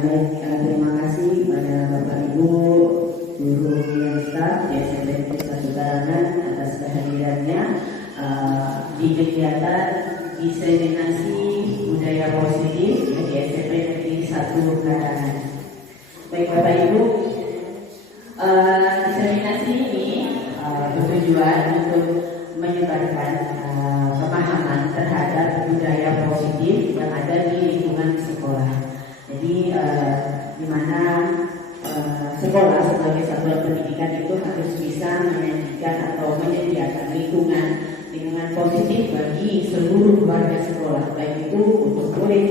Terima kasih kepada Bapak Ibu guru yang staf di SMP Satu Karangan atas kehadirannya di kegiatan diseminasi budaya positif di SMP Negeri 1 Karangan. Baik Bapak Ibu, diseminasi ini bertujuan untuk menyebarkan pemahaman terhadap budaya positif yang ada di lingkungan sekolah. Jadi di mana sekolah sebagai satuan pendidikan itu harus bisa menyajikan atau menyediakan lingkungan positif bagi seluruh warga sekolah, baik itu untuk murid,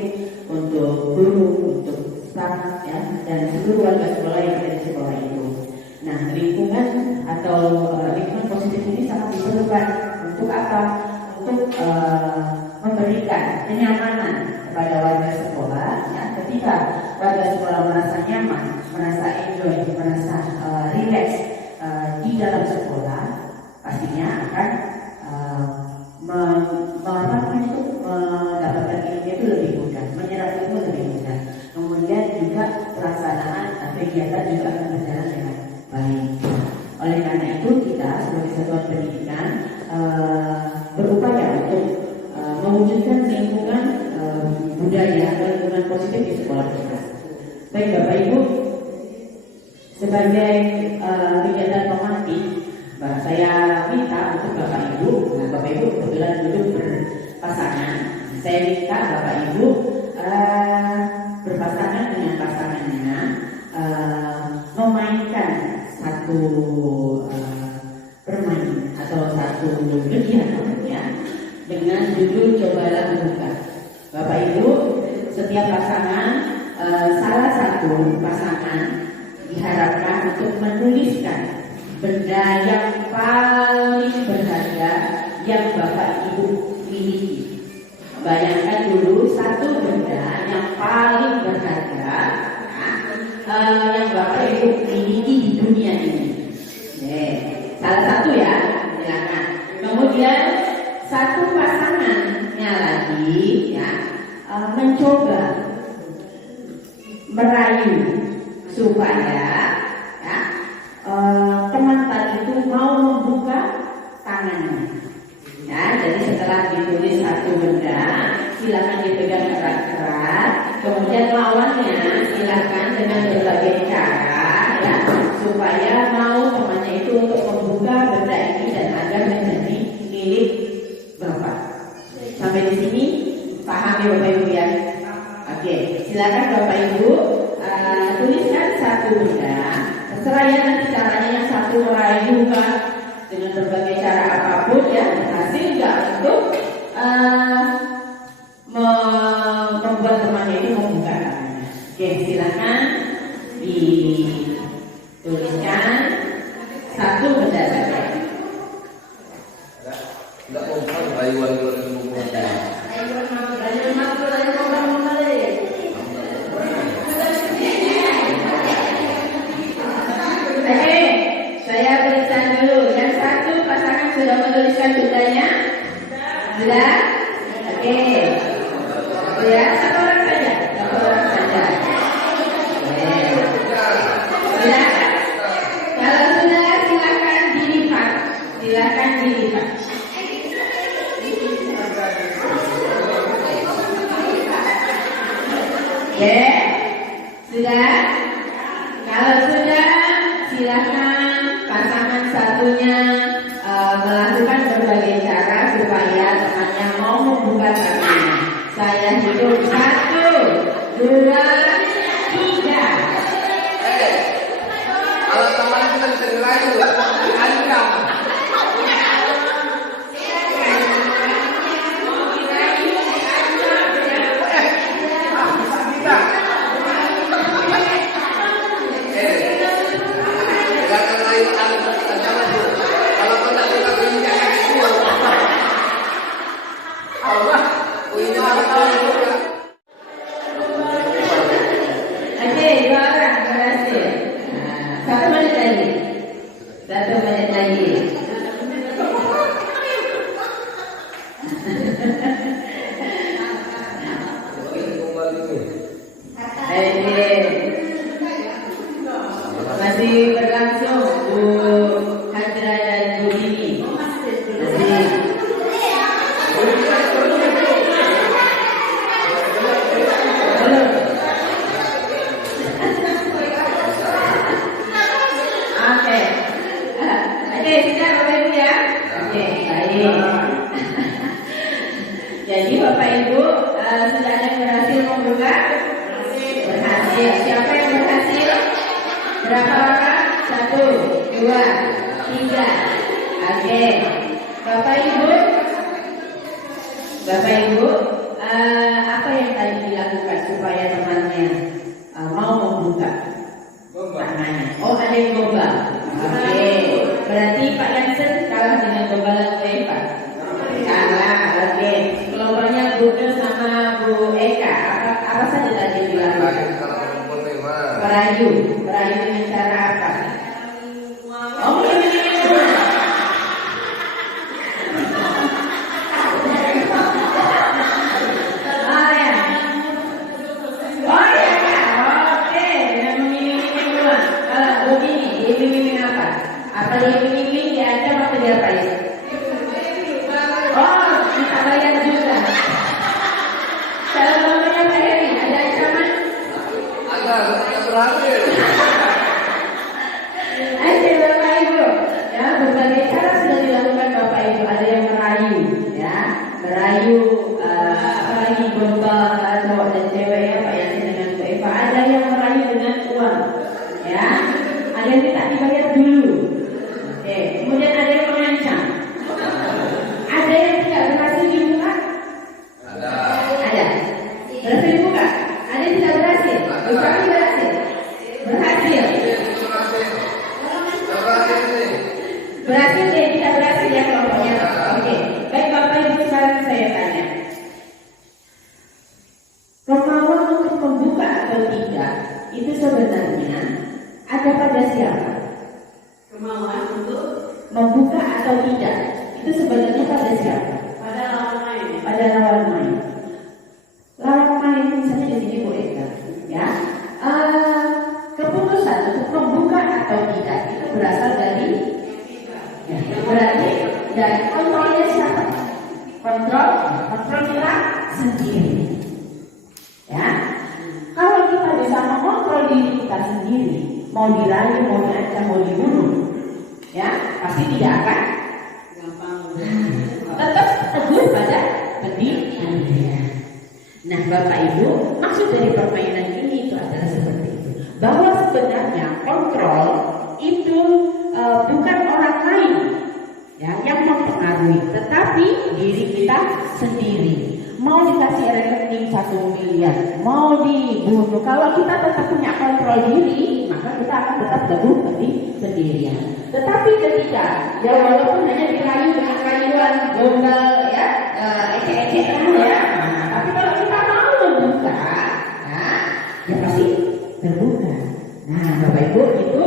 untuk guru, untuk staf, ya, dan seluruh warga sekolah yang ada di sekolah itu. Nah, lingkungan positif ini sangat diperlukan untuk apa? Untuk memberikan kenyamanan kepada warga sekolah, ya. Ketika warga sekolah merasa nyaman, merasa enjoy, merasa relax di dalam sekolah, pastinya akan mendapatkan ilmu itu lebih mudah, menyerap ilmu lebih mudah. Kemudian juga pelaksanaan kegiatan juga akan berjalan dengan baik. Oleh karena itu kita sebagai satuan pendidikan berupaya untuk mewujudkan lingkungan budaya atau lingkungan positif di sekolah kita. Baik Bapak Ibu, sebagai kegiatan pemantik, saya minta untuk Bapak Ibu kebetulan duduk berpasangan, saya minta Bapak Ibu berpasangan dengan pasangannya memainkan satu permainan atau satu kegiatan, ya, dengan judul Cobalah Membuka. Bapak Ibu, setiap pasangan, salah satu pasangan diharapkan untuk menuliskan benda yang paling berharga yang Bapak Ibu miliki. Bayangkan dulu satu benda yang paling berharga yang Bapak Ibu miliki di dunia ini. Salah satu, ya, silakan. Kemudian satu pasangannya lagi, ya, mencoba merayu supaya, ya, teman tadi itu mau membuka tangannya. Ya, jadi setelah ditulis satu benda, silakan dipegang erat-erat. Kemudian lawannya silakan dengan berbagai cara, ya, supaya mau temannya itu untuk membuka benda ini dan agar menjadi milik Bapak. Sampai di sini paham ya Bapak Ibu, ya? Oke, silakan Bapak Ibu tuliskan satu benda. Terserah ya nanti caranya, yang satu merayu dengan berbagai cara apapun, ya, berhasil nggak untuk membuat temannya itu membuka tangannya. Oke, silakan dituliskan satu benda saja. Tidak mau rayuan dengan membuka. Oke, saya berikan dulu. Yang satu pasangan sudah menuliskan bendanya? Sudah? Oke. Ya, satu orang saja. Silakan. Kalau sudah, silakan dilipat. Oke, sudah. Kalau sudah, silakan pasangan satunya melakukan berbagai cara supaya temannya mau membuka tangannya. Saya hitung 1, 2, 3. Kalau teman kita bisa ngerayu, ancam. Oke, 2 orang berhasil. Nah, 1 menit lagi. 1 menit lagi. Oke. Berapa kakak? 1, 2, 3. Oke. Bapak Ibu, apa yang tadi dilakukan supaya temannya mau membuka tangannya? Oh, ada yang gombal. Oke. Berarti Pak Yansen kalah dengan gombalan Bu Eva. Kalah. Oke. Kelompoknya Bu Nel sama Bu Eka. Apa saja tadi yang dilakukan? Merayu dengan cara apa? Oh, apa yang ini diancam atau diapain? Oh, kita bayar juga. Kalau namanya Pak Heri, ada ancaman? Ada, terakhir. Ayo Bapak Ibu, ya berbagai cara sudah dilakukan Bapak Ibu. Ada yang merayu, ya merayu, apalagi gombal cowok dan cewek ya Pak Yansen dengan Bu Eva. Ada yang merayu dengan uang, ya. Ada yang tidak dibayar dulu. Kemudian ada yang mengancam. Ada yang tidak berhasil dibuka. Ada. Berhasil dibuka. Ada yang tidak berhasil. Berhasil. Berhasil. Berhasil dan tidak berhasil ya kelompoknya. Oke. Baik Bapak Ibu, sekarang saya tanya. Kemauan untuk membuka atau tidak itu sebenarnya ada pada siapa? Kemauan untuk membuka atau tidak itu sebenarnya pada siapa? Pada lawan main. Pada lawan main. Lawan main misalnya di sini Bu Eka, ya. Keputusan untuk membuka atau tidak itu berasal dari, ya, berarti dari kontrolnya siapa? Kontrol kita sendiri. Ya. Kalau kita bisa mengontrol diri kita sendiri, mau dirayu, mau diancam, mau dibunuh, ya pasti tidak akan gampang. Tetap teguh pada pendiriannya. Nah Bapak Ibu, maksud dari permainan ini itu adalah seperti itu, bahwa sebenarnya kontrol itu bukan orang lain, ya, yang mempengaruhi, tetapi diri kita sendiri. Mau dikasih rekening 1 miliar, mau dibunuh, kalau kita tetap punya kontrol diri, maka kita akan tetap teguh pendirian. Tetapi ketika, ya walaupun hanya dirayu dengan rayuan gombal, ya, ecek-ecekan, ya, tapi kalau kita mau membuka, ya pasti terbuka. Nah, Bapak Ibu, itu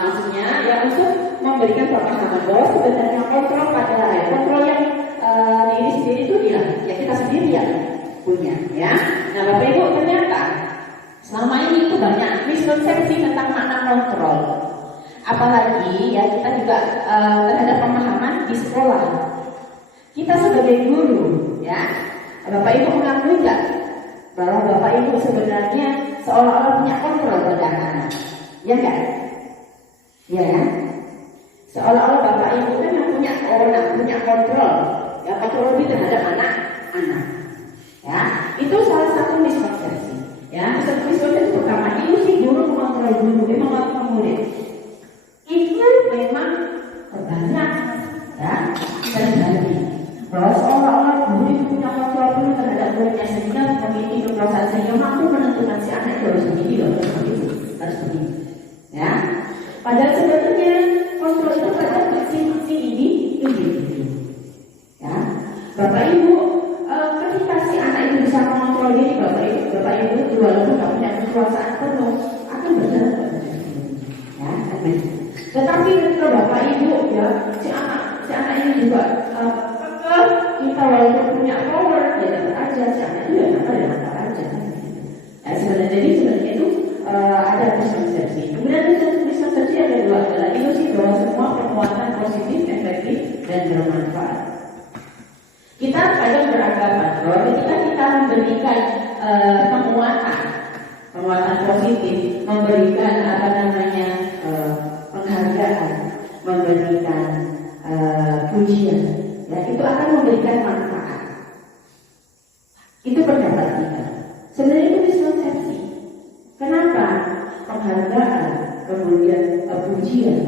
maksudnya ya untuk memberikan pemahaman bahwa sebenarnya kontrol yang diri sendiri itu ya kita sendiri yang punya, ya. Nah Bapak Ibu, ternyata selama ini itu banyak miskonsepsi tentang makna kontrol. Apalagi ya kita juga terhadap pemahaman di sekolah. Kita sebagai guru, ya, Bapak Ibu mengakui nggak bahwa Bapak Ibu sebenarnya seolah-olah punya kontrol pada anak, ya kan? Ya kan? Seolah-olah Bapak Ibu kan yang punya kontrol. Ya, kontrol lebih terhadap anak-anak. Ya, itu salah satu miskonsepsi. Ya, miskonsepsi pertama itu si guru mengontrol guru, dia mengontrol murid. Itu memang banyak, ya, terjadi. Bahwa seolah-olah guru itu punya kontrol penuh terhadap muridnya sehingga memiliki kekuasaan sehingga mampu menentukan si anak itu harus begini, harus begini. Ya, padahal sebenarnya kontrol itu pada si individu. Ya, Bapak Ibu, ketika si anak itu bisa mengontrol diri, Bapak Ibu itu walaupun tidak punya kekuasaan penuh akan berjalan pada diri. Ya, amin. Tetapi ketika Bapak Ibu, ya, si anak ini juga kita walaupun punya power, dia dapat aja, si anak itu dapat aja. Ya, sebenarnya itu ada miskonsepsi. Kemudian miskonsepsi yang kedua adalah ilusi bahwa semua perbuatan positif, efektif dan bermanfaat. Kita kadang beranggapan bahwa ketika kita memberikan penguatan positif, memberikan penghargaan, memberikan pujian, ya, itu akan memberikan manfaat. Itu pendapat kita. Sebenarnya itu miskonsepsi. Kenapa? Penghargaan, kemudian pujian,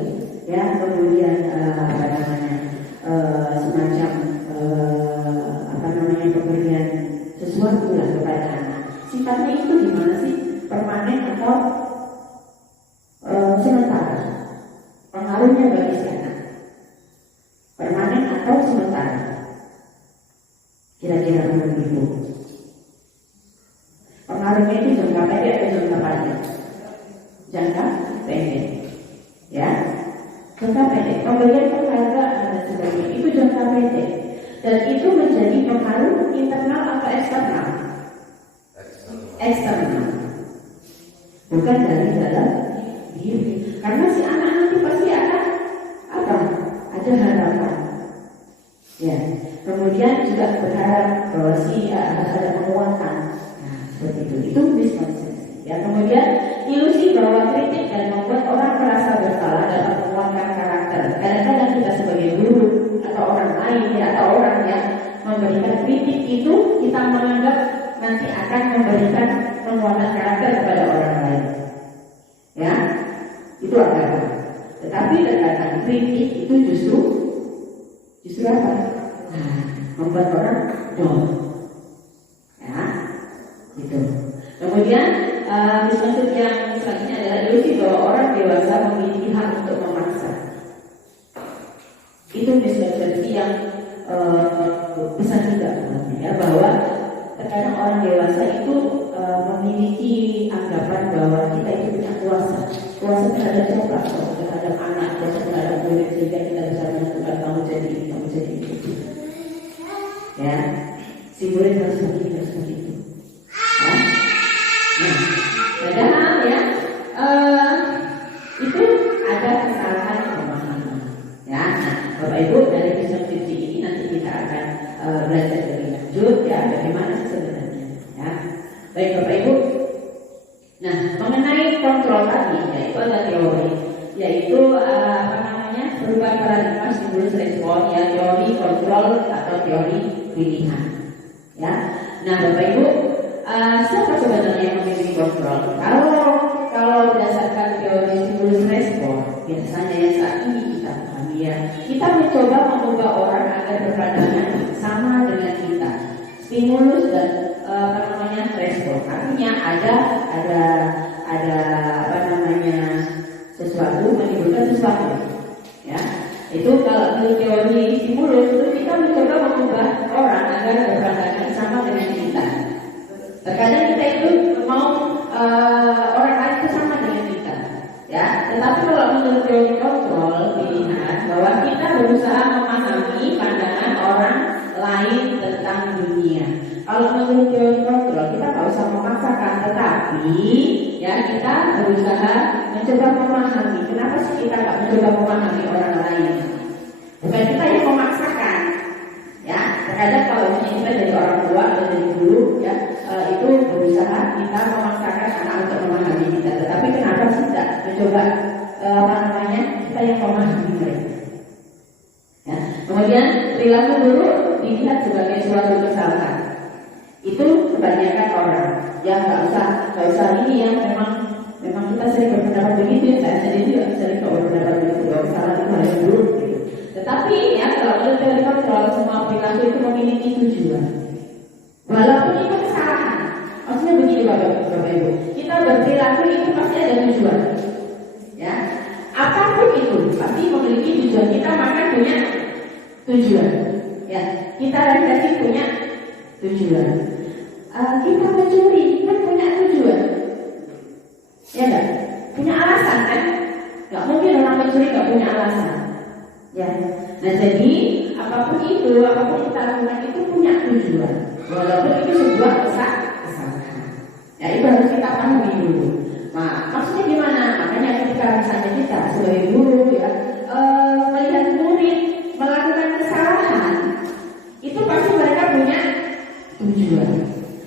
ya, kemudian semacam pemberian sesuatu lah kepada anak. Sifatnya itu gimana sih? Permanen atau sementara? Pengaruhnya bagi si anak permanen atau sementara? Kira-kira begitu. Pengaruhnya itu jangka pendek atau jangka panjang? Jangka pendek, ya. Jangka pendek. Pemberian penghargaan dan sebagainya itu jangka pendek, dan itu menjadi pengaruh internal atau eksternal? Eksternal, bukan dari dalam diri. Karena si anak nanti pasti akan apa? Ada harapan, ya. Kemudian juga berharap bahwa si ada penguatan. Nah, seperti itu. Itu miskonsepsi. Ya, kemudian ilusi bahwa kritik dan membuat orang merasa bersalah dapat menguatkan karakter. Kadang-kadang kita sebagai guru atau orang lain, ya, atau orang yang memberikan kritik itu kita menganggap nanti akan memberikan penguatan karakter kepada orang lain. Ya, itu agama. Tetapi terkadang kritik itu justru apa? Membuat orang down, ya, gitu. Kemudian miskonsepsi yang selanjutnya adalah ilusi bahwa orang dewasa memiliki hak untuk memaksa. Itu miskonsepsi yang besar juga, ya, bahwa terkadang orang dewasa itu memiliki anggapan bahwa kita itu punya kuasa terhadap siapa? Terhadap anak, kuasa terhadap murid, sehingga kita bisa menentukan kamu jadi ini, kamu jadi itu. Ya, si murid harus begitu, ya. Nah, padahal ya itu ada kesalahan pemahaman, ya. Nah, Bapak Ibu, dari miskonsepsi ini nanti kita akan belajar lebih lanjut, ya, bagaimana sebenarnya, ya. Baik Bapak Ibu. Nah, mengenai kontrol tadi, yaitu ada teori, yaitu perubahan paradigma stimulus respon, ya, teori kontrol atau teori pilihan, ya. Nah, Bapak Ibu, siapa sebenarnya yang memiliki kontrol? Kalau berdasarkan teori stimulus respon, biasanya yang saat ini kita pahami, ya, kita mencoba mengubah orang agar berpandangan sama dengan kita. Stimulus dan respon, artinya ada sesuatu menimbulkan sesuatu, ya. Itu kalau di teori stimulus itu kita mencoba mengubah orang agar berpandangan sama dengan kita. Terkadang kita itu mau orang lain itu sama dengan kita, ya. Tetapi kalau menurut teori kontrol dilihat bahwa kita berusaha memahami pandangan orang lain tentang dunia. Kalau menurut teori kontrol kita nggak usah memaksakan, tetapi ya kita berusaha mencoba memahami. Kenapa sih kita nggak mencoba memahami orang lain? Bukan kita yang memaksakan, ya. Terkadang kalau misalnya kita dari orang tua atau dari guru, ya, itu berusaha kita memaksakan anak untuk memahami kita. Tetapi kenapa sih tidak mencoba kita yang memahami mereka? Ya. Kemudian perilaku guru dilihat sebagai suatu kesalahan. Itu kebanyakan orang yang nggak usah ini yang memang kita sering berpendapat begitu, ya. Saya sendiri juga sering berpendapat begitu bahwa kesalahan itu hanya buruk, gitu. Tetapi ya kalau menurut teori kontrol, semua perilaku itu memiliki tujuan, walaupun itu kesalahan. Maksudnya begini Bapak Ibu, kita berperilaku itu pasti ada tujuan, ya. Apapun itu pasti memiliki tujuan. Kita makan punya tujuan, ya. Kita rekreasi punya tujuan. Kita mencuri kan punya tujuan, ya enggak? Punya alasan kan? Enggak mungkin orang mencuri enggak punya alasan, ya. Nah jadi apapun kita lakukan itu punya tujuan, walaupun itu sebuah kesalahan. Ya itu harus kita pahami dulu. Nah, maksudnya gimana? Makanya ketika misalnya kita sebagai guru, ya, melihat murid melakukan kesalahan, itu pasti mereka punya tujuan.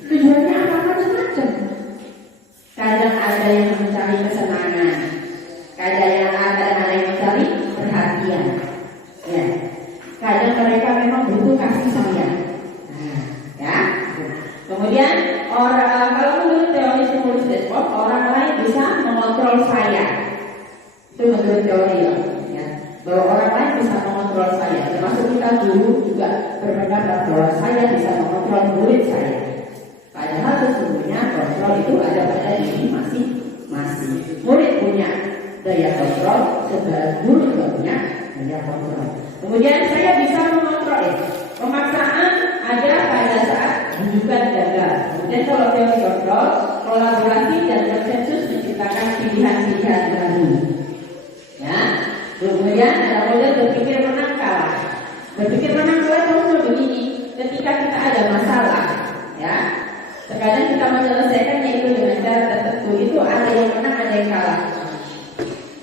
Tujuannya apa? Macam-macam. Kadang ada yang mencari kesenangan, kadang ada yang mencari perhatian, ya. Kadang mereka memang butuh kasih sayang. Nah, ya. Kemudian kalau menurut teori stimulus respon, orang lain bisa mengontrol saya. Itu menurut teori ya, bahwa orang lain bisa mengontrol saya, termasuk kita guru juga berpendapat bahwa saya bisa mengontrol murid saya. Padahal sesungguhnya kontrol itu ada pada diri masing-masing. Murid punya daya kontrol, saudara guru juga punya daya kontrol. Kemudian saya bisa mengontrol pemaksaan ada pada saat rujukan gagal. Kemudian kalau teori kontrol, kolaborasi dan konsensus menciptakan pilihan-pilihan baru. Ya, kemudian ada model berpikir menang kalah. Berpikir menang kalah itu begini: ketika kita ada masalah, ya, terkadang kita menyelesaikannya itu dengan cara tertentu, itu ada yang menang, ada yang kalah.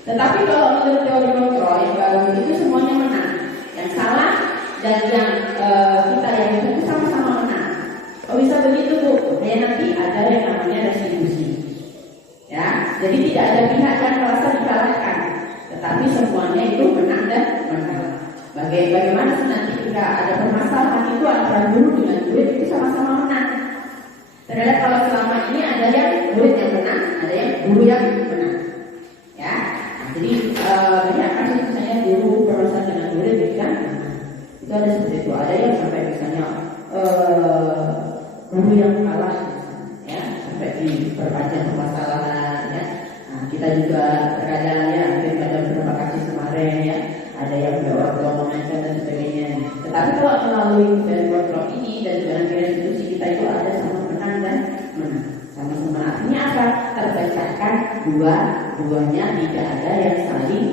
Tetapi kalau menurut teori kontrol yang baru itu semuanya menang. Yang salah dan yang kita yang itu sama-sama menang. Kalau bisa begitu Bu, ya nanti ada yang namanya restitusi. Ya, jadi tidak ada pihak yang merasa dikalahkan, tetapi semuanya itu menang dan menang. Bagaimana nanti jika ada permasalahan itu antara guru dengan murid itu sama-sama menang. Ternyata kalau selama ini ada yang murid yang menang, ada yang guru yang menang. Ya, nah, jadi banyak kasus misalnya guru berurusan dengan murid kan, itu ada seperti itu. Ada yang sampai misalnya guru yang kalah, ya, sampai diperpanjang permasalahan. Ya, nah, kita juga terkadang ya, mungkin pada beberapa kasus kemarin ya, ada yang berorang mengancam dan sebagainya. Tetapi kalau melalui dari kontrol ini dan juga nanti restitusi kita itu ada sama menang dan menang. Sama-sama artinya apa? Terpecahkan dua-duanya, tidak ada yang saling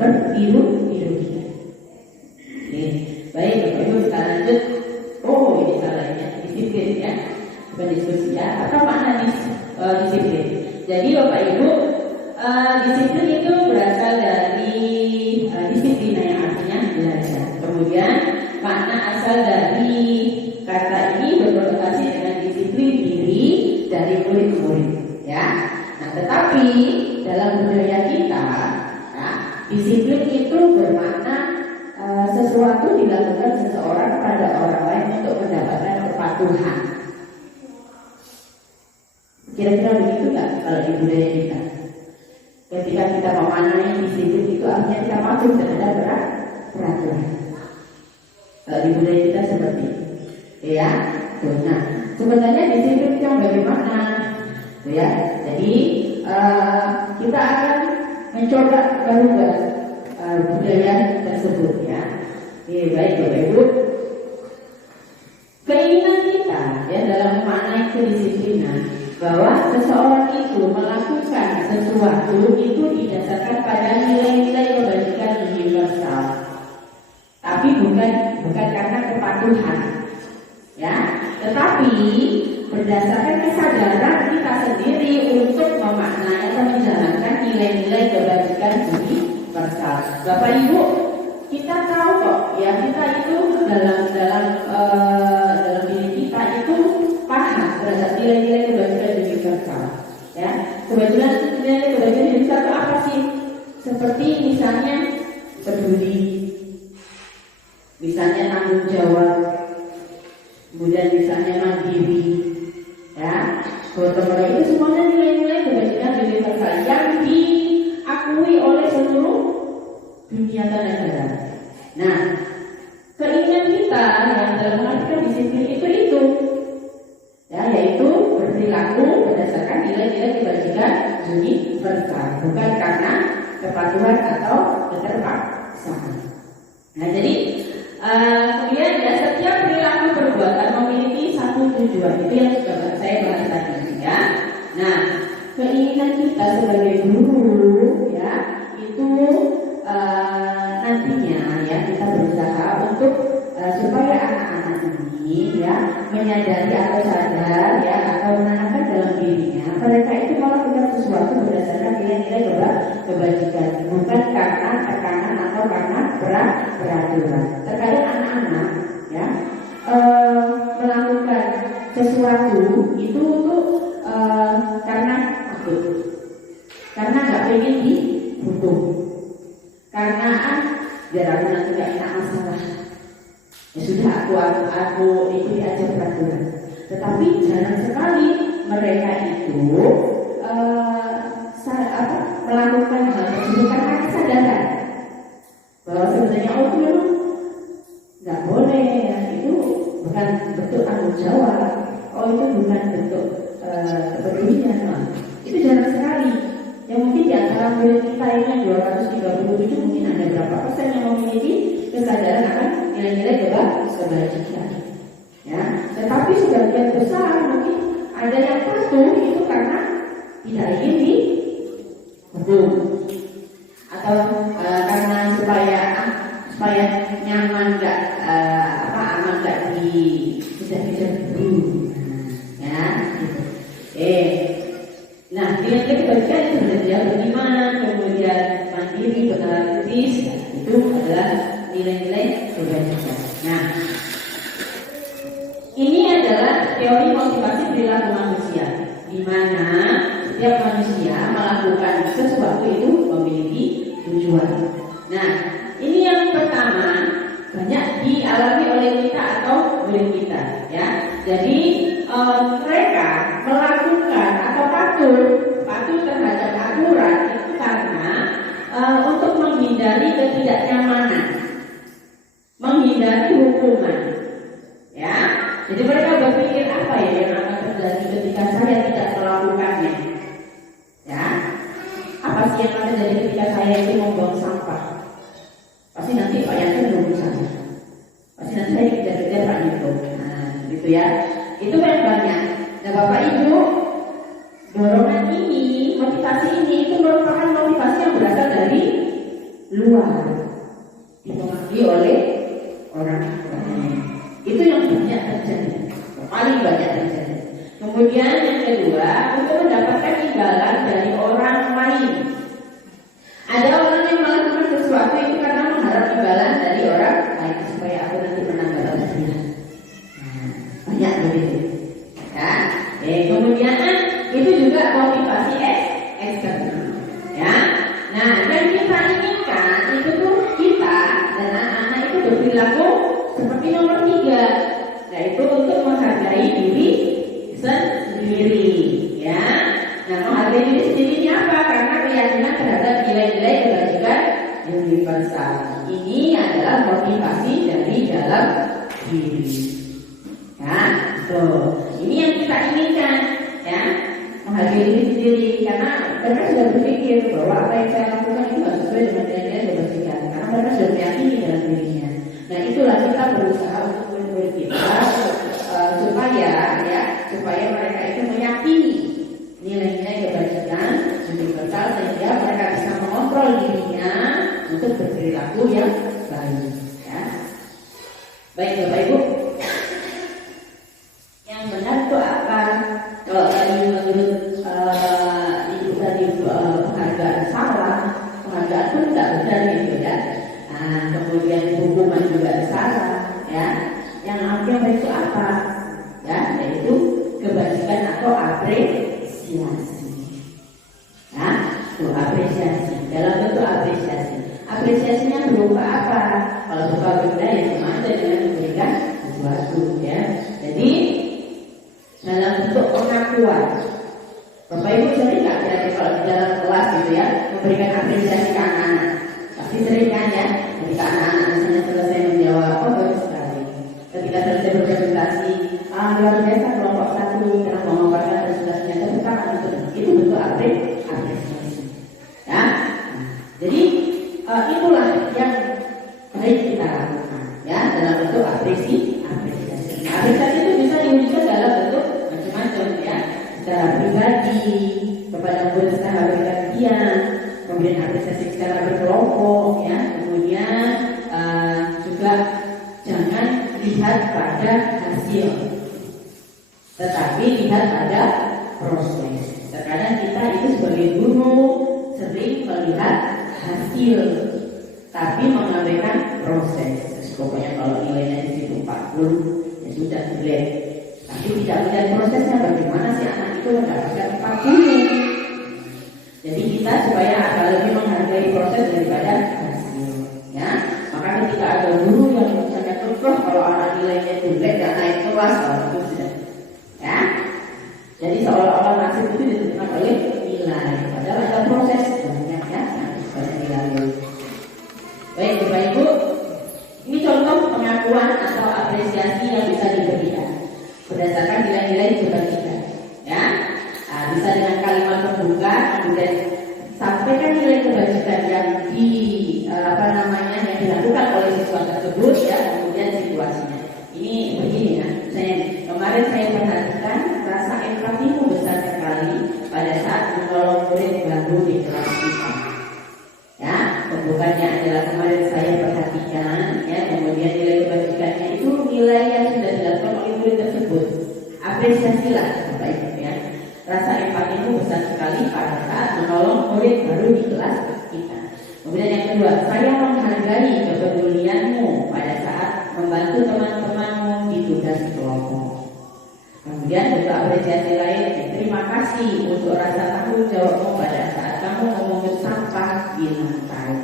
berbiru-biru. Baik, Bapak Ibu kita lanjut. Oh, ini salahnya disiplin ya, bukan diskusi ya. Apa makna disiplin? Jadi Bapak Ibu, disiplin itu berasal dari disiplina yang artinya belajar. Kemudian makna asal dari kata ini berkonotasi dengan disiplin diri dari murid-murid. Ya. Nah, tetapi dalam budaya kita, ya, disiplin itu bermakna sesuatu dilakukan seseorang pada orang lain untuk mendapatkan kepatuhan. Kira-kira begitu nggak kalau di budaya kita? Ketika kita memaknai disiplin itu artinya kita patuh terhadap peraturan. Kalau di budaya kita seperti itu, ya. Nah, sebenarnya disiplin itu yang bagaimana? Ya, jadi kita akan mencoba merubah budaya tersebut ya. Baik Bapak Ibu, keinginan kita ya dalam memaknai kedisiplinan bahwa seseorang itu melakukan sesuatu itu didasarkan pada nilai-nilai kebajikan universal, tapi bukan karena kepatuhan, ya, tetapi berdasarkan kesadaran kita sendiri untuk memaknai atau menjalankan nilai-nilai kebajikan universal. Bapak Ibu, kita tahu kok ya, kita itu dalam diri kita itu paham terhadap nilai-nilai kebajikan universal. Ya, nilai kebajikan universal itu apa sih? Seperti misalnya peduli, misalnya tanggung jawab, kemudian misalnya mandiri, ya, gotong royong, itu semuanya nilai-nilai kebajikan universal yang diakui oleh seluruh dunia dan negara. Nah, keinginan kita yang dalam mengartikan disiplin itu, ya, yaitu berperilaku berdasarkan nilai-nilai kebajikan universal, bukan karena kepatuhan atau keterpaksaan. Nah, jadi kemudian ya, setiap perilaku perbuatan memiliki satu tujuan, itu yang sudah saya bahas tadi ya. Nah, keinginan kita sebagai guru ya itu nantinya ya kita berusaha untuk supaya anak-anak ini ya menyadari atau sadar ya atau menanamkan dalam dirinya mereka itu melakukan sesuatu berdasarkan nilai-nilai kebajikan, bukan karena tekanan atau karena peraturan. Terkadang anak-anak ya melakukan sesuatu itu untuk karena takut, karena nggak pengen dihukum, karena biar aku nanti nggak kena masalah. Ya sudah, aku ikuti aja peraturan. Tetapi jarang sekali mereka itu melakukan hal tersebut karena kesadaran bahwa sebenarnya oh itu memang nggak boleh ya, itu bukan bentuk tanggung jawab, oh itu bukan bentuk kepedulian, itu jarang sekali. Yang mungkin di antara murid kita ini 237 mungkin ada berapa persen yang memiliki kesadaran akan nilai-nilai kebajikan. Ya, tetapi sebagian besar mungkin ada yang patuh itu karena tidak ingin dihukum atau karena supaya nyaman nggak aman nggak bisa dulu, ya gitu. Nah nilai kebajikan itu belajar beriman, kemudian mandiri, berkritis, itu adalah nilai-nilai kebajikan. Nah ini adalah teori motivasi perilaku manusia, di mana setiap manusia melakukan sesuatu itu memiliki tujuan. Nah, ini yang pertama banyak dialami oleh kita atau murid kita, ya. Jadi mereka melakukan atau patuh terhadap aturan itu karena untuk menghindari ketidaknyamanan, menghindari hukuman, ya. Jadi mereka berpikir apa ya yang akan terjadi ketika saya tidak melakukannya, ya. Apa sih yang akan terjadi ketika saya itu membuang sampah? Pasti nanti Pak Yasin nunggu sana. Pasti nanti saya dikejar-kejar Pak Niko. Nah, gitu ya. Itu yang banyak. Nah, Bapak Ibu, dorongan ini, motivasi ini itu merupakan motivasi yang berasal dari luar, dipengaruhi oleh orang lain. Itu yang banyak terjadi, paling banyak terjadi. Kemudian yang kedua, untuk mendapatkan imbalan dari orang lain. Ada orang yang melakukan sesuatu itu karena mengharap imbalan dari orang lain supaya aku nanti menang balas dia. Banyak begitu. Ya. Kemudian itu juga motivasi eksternal. Ya. Nah, yang kita inginkan itu tuh kita dan anak-anak itu berperilaku seperti nomor 3, yaitu untuk menghargai diri sendiri. Ya. Nah, menghargai diri sendiri ini apa? Karena keyakinan terhadap nilai-nilai kebajikan universal. Ini adalah motivasi dari dalam diri. Ya, ini yang kita inginkan, ya, menghargai diri sendiri. Karena mereka sudah berpikir bahwa apa yang saya lakukan itu tidak sesuai dengan nilai-nilai kebajikan. Karena mereka sudah meyakini dalam dirinya. Nah, itulah kita berusaha untuk murid kita supaya mereka itu meyakini nilai-nilai kebajikan universal sehingga mereka bisa mengontrol dirinya untuk berperilaku yang baik. Ya. Baik Bapak Ibu, yang benar itu apa? Kalau tadi menurut Ibu tadi penghargaan salah, penghargaan pun tidak benar gitu ya. Nah, kemudian hukuman juga salah, ya. Yang artinya itu apa? Ya, yaitu kebajikan atau apresiasi. Ya, itu apresiasi. Dalam bentuk apresiasi. Apresiasinya berupa apa? Kalau berupa benda yang sama aja dengan memberikan sesuatu, ya. Jadi dalam bentuk pengakuan. Bapak Ibu sering nggak kira-kira kalau di dalam kelas gitu ya memberikan apresiasi ke anak-anak? Pasti sering kan ya? Ketika anak-anak misalnya selesai menjawab, oh bagus sekali. Ketika selesai berpresentasi, luar biasa kelompok 1 telah memaparkan presentasinya, tepuk tangan itu bentuk apresiasi. Ya, jadi itulah yang baik kita lakukan, ya, dalam bentuk apresiasi. Apresiasi itu bisa diwujudkan dalam bentuk macam-macam, ya, secara pribadi kepada murid secara bergantian, kemudian apresiasi secara berkelompok, ya, kemudian juga jangan lihat pada hasil, tetapi lihat pada proses. Terkadang kita itu sebagai guru sering melihat hasil, tapi mengabaikan proses. Pokoknya kalau nilainya di situ 40, ya sudah jelek. Tapi tidak melihat prosesnya, bagaimana si anak itu mendapatkan 40. Jadi kita supaya agak lebih menghargai proses daripada hasil, ya. Maka ketika ada guru yang misalnya terus kalau anak nilainya jelek dan naik kelas, itu sudah, ya. Jadi seolah-olah nasib itu ditentukan oleh nilai, padahal ada proses. dengan kalimat pembuka, kemudian sampaikan nilai kebajikan yang yang dilakukan oleh siswa tersebut ya, kemudian situasinya. Ini begini ya, kemarin saya perhatikan rasa empatimu besar sekali pada saat menolong murid baru di kelas kita. Ya, pembukanya adalah kemarin saya perhatikan ya, kemudian nilai kebajikannya itu nilai yang sudah dilakukan oleh murid tersebut. Apresiasilah Bapak Ibu ya. Rasa empatimu besar sekali pada saat menolong murid baru di kelas kita. Kemudian yang kedua, saya menghargai kepedulianmu pada saat membantu teman-temanmu di tugas kelompok. Kemudian juga apresiasi lain, terima kasih untuk rasa tanggung jawabmu pada saat kamu memungut sampah di lantai.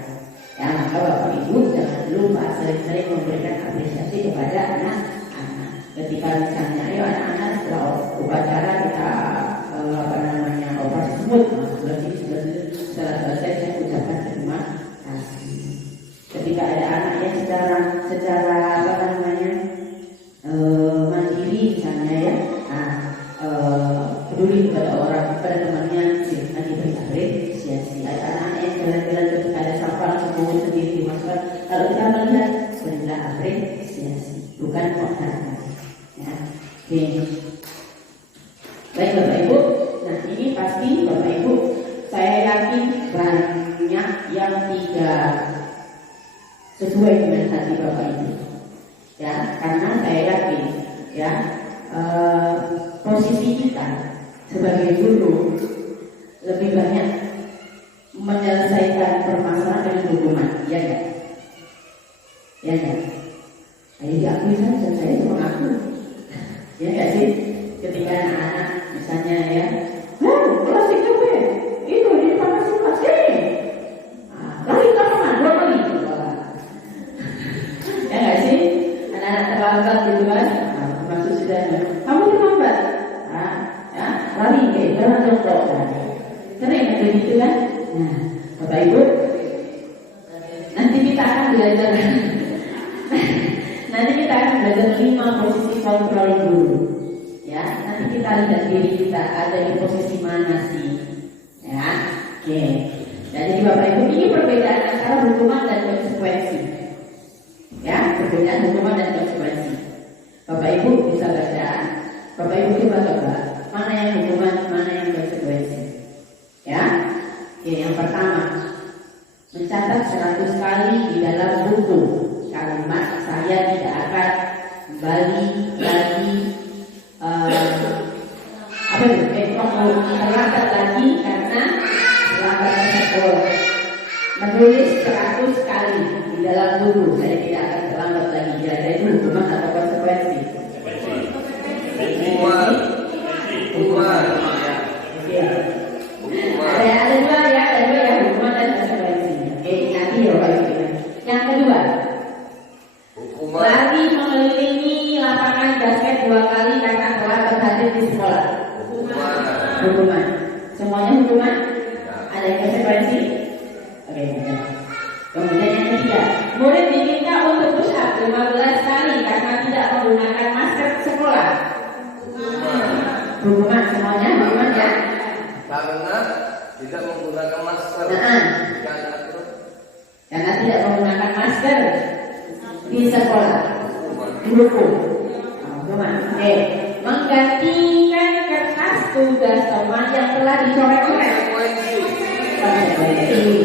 Ya, maka Bapak Ibu jangan lupa sering-sering memberikan apresiasi kepada anak-anak. Ketika misalnya, ayo anak-anak setelah upacara kita operasi semut, setelah selesai saya ucapkan terima kasih. Ketika ada anak yang secara mandiri misalnya ya, peduli kepada orang, kepada temannya, silakan diberi apresiasi. Ada anak yang jalan-jalan ketika ada sampah langsung sendiri dimasukkan. Kalau kita melihat berilah apresiasi, bukan komentar. Ya, oke. Baik Bapak Ibu, nah ini pasti Bapak Ibu, saya yakin banyak yang tidak sesuai dengan hati Bapak Ibu. Ya, karena saya yakin ya, posisi kita sebagai guru lebih banyak menyelesaikan permasalahan dengan hukuman, ya enggak? Ya enggak? Ayo diakui saja, saya itu mengaku. Ya enggak sih? Ketika anak-anak misalnya ya, kelas itu di depan kelas ini, lari ke mana? 2 kali. Ya enggak sih? Anak-anak terlambat gitu kan? Maksud sudah, kamu terlambat. Ya, lari ke jalan jongkok. Sering ada gitu kan? Nah, Bapak Ibu, nanti kita akan belajar. Nanti kita akan belajar 5 posisi kontrol guru. Ya, nanti kita lihat diri kita ada di posisi mana sih. Ya, oke. Jadi Bapak Ibu, ini perbedaan antara hukuman dan konsekuensi. Ya, perbedaan hukuman dan konsekuensi. Bapak Ibu bisa baca. Bapak Ibu coba mana yang hukuman, mana yang konsekuensi. Ya, oke. Yang pertama, mencatat 100 kali di dalam buku kalimat saya tidak akan kembali lagi terlambat lagi karena terlambat sekolah. Menulis 100 kali di dalam buku saya tidak akan terlambat lagi. Kira-kira itu hukuman atau konsekuensi? Hukuman. Ada dua ya, hukuman dan konsekuensi. Oke, ingat ya Bapak Ibu. Yang kedua, lari mengelilingi lapangan basket 2 kali karena telah terhadir di sekolah. Hukuman. Semuanya hukuman. Ada yang konsekuensi? Oke, benar. Kemudian yang ketiga, murid diminta untuk push up 15 kali karena tidak menggunakan masker sekolah. Hukuman. Semuanya hukuman ya? Karena tidak menggunakan masker. Karena tidak menggunakan masker di sekolah. Hukum. Hukuman. Oke. Menggantikan kertas tugas teman yang telah dicoret-coret.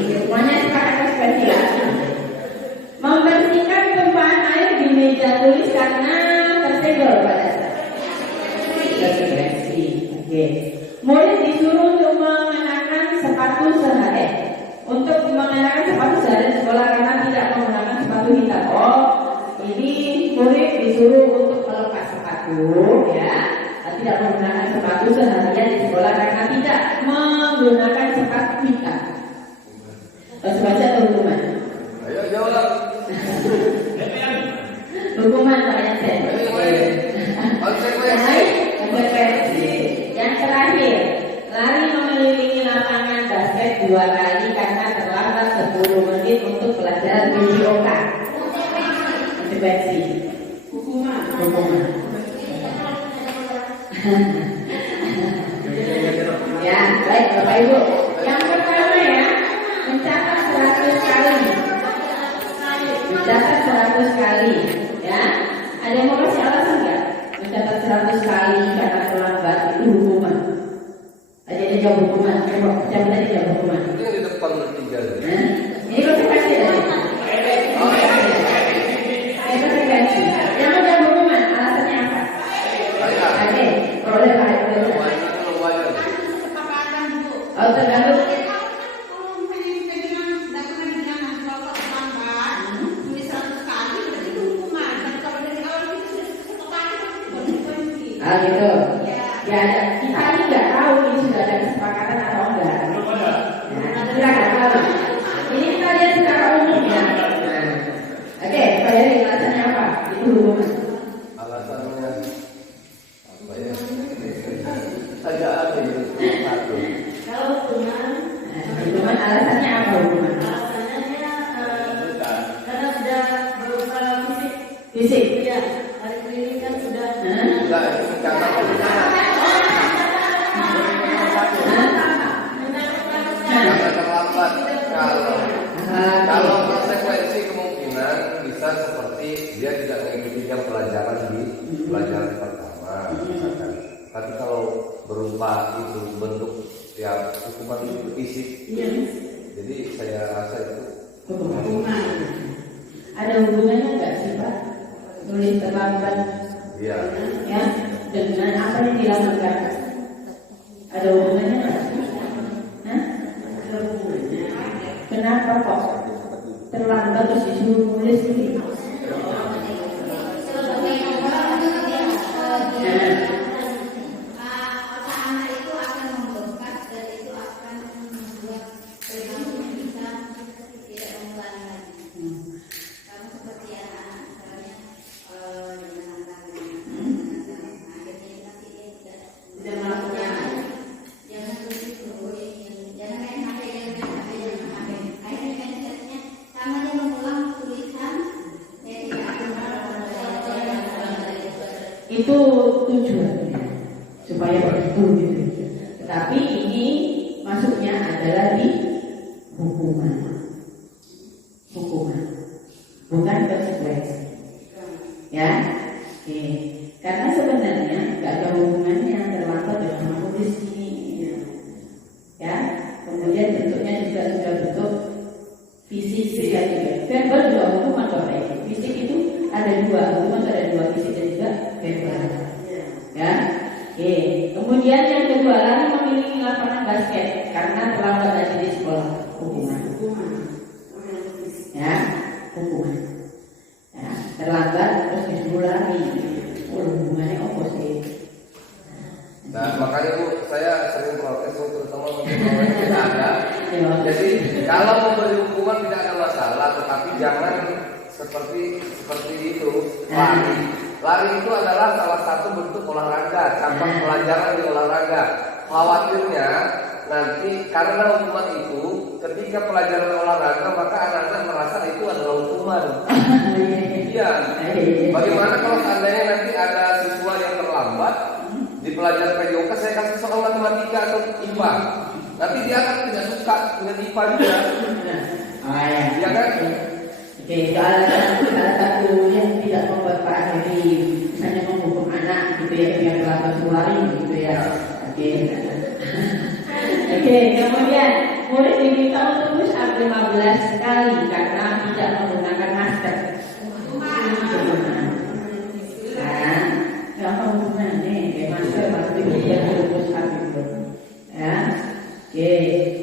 Semuanya sepakat konsekuensi ya. Membersihkan tumpahan air di meja tulis karena tersenggol pada saat. Konsekuensi. Oke. Murid disuruh untuk mengenakan sepatu sehari. Untuk mengenakan sepatu sehari sekolah karena tidak menggunakan sepatu hitam. Oh, ini murid disuruh untuk melepas sepatu, ya, tidak menggunakan sepatu seharian di sekolah karena tidak menggunakan sepatu hitam. Konsekuensi atau hukuman? Ayo jawab. Hukuman banyak saya. Konsekuensi. Yang terakhir, lari mengelilingi lapangan basket 2 kali karena terlambat 10 menit untuk pelajaran PJOK. Konsekuensi. Hukuman. Ya, Baik, Bapak Ibu. Yang pertama ya, mencatat 100 kali. Mencatat 100 kali, ya. Ada yang mau kasih alasan nggak? Mencatat 100 kali karena terlambat itu hukuman. Ada yang jawab hukuman. Coba jawab tadi jawab hukuman. Itu yang di depan bertiga. Ini konsekuensi tadi. Ini konsekuensi. Yang mau jawab hukuman, alasannya apa? Oke, boleh Pak. Oh, tergantung. Ah gitu. Ya, kita ini nggak tahu ini sudah ada kesepakatan atau enggak. Kita nggak tahu. Ini kita lihat secara umum ya. Oke, Pak Yari, alasannya apa? Itu hukuman. Alasannya apa ya? Agak ada itu satu. Kalau Hukuman alasannya apa hukuman? alasannya karena sudah berupa fisik. Fisik. Ya, hari ini kan sudah. Enggak, itu mencatat karena terlambat. Kalau konsekuensi kemungkinan bisa seperti dia tidak mengikuti jam pelajaran di pelajaran pertama, misalkan. Tapi kalau berupa itu bentuk ya hukuman itu fisik, jadi saya rasa itu Hukuman. Ada hubungannya nggak sih Pak? Nulis terlambat ya. ya dengan apa yang dilakukan? Ada hubungannya nggak? Hah? Kenapa kok terlambat terus disuruh nulis ini? Anak itu akan membengkak dan itu akan membuat perilaku bisa tidak mengulangi lagi. Kamu seperti anak, misalnya akhirnya nanti dia tidak melakukan. Jangan terus itu, jangan main HP, jangan main HP. Akhirnya mindsetnya sama dia mengulang tulisan, dia tidak akan Itu tujuannya supaya begitu gitu. Tetapi ini masuknya adalah di hukuman, bukan konsekuensi. Ya, oke. Karena sebenarnya nggak ada hubungannya terlambat dengan menulis ini. Ya, kemudian bentuknya juga sudah bentuk fisik juga. Verbal juga hukuman Bapak. Fisik itu ada dua, hukuman ada dua, fisik dan juga verbal. Ya, oke. Kemudian yang kedua lagi memilih lapangan basket karena terlambat lagi di sekolah, hukuman. Ya, hukuman. Ya, terlambat terus disuruh lagi. Hubungannya apa sih? Nah makanya Bu, saya sering protes terutama untuk yang tidak ada. Ya. Jadi kalau memberi hukuman tidak ada masalah, tetapi jangan seperti itu lari. Lari itu adalah salah satu bentuk olahraga, cabang pelajaran di olahraga. Khawatirnya nanti karena hukuman itu, ketika pelajaran olahraga maka anak-anak merasa itu adalah hukuman. Iya. Bagaimana kalau seandainya nanti ada siswa yang terlambat di pelajaran PJOK, saya kasih soal matematika atau IPA, nanti dia akan tidak suka dengan IPA juga. Iya kan? Oke, salah satu yang tidak membuat Pak Heri misalnya menghukum anak gitu ya, yang terlambat lari gitu ya. Oke. Oke, kemudian murid diminta untuk push up 15 kali karena tidak menggunakan masker. Kan? Gak mau hubungan nih, kayak masker pasti dia push up gitu. Ya. Oke,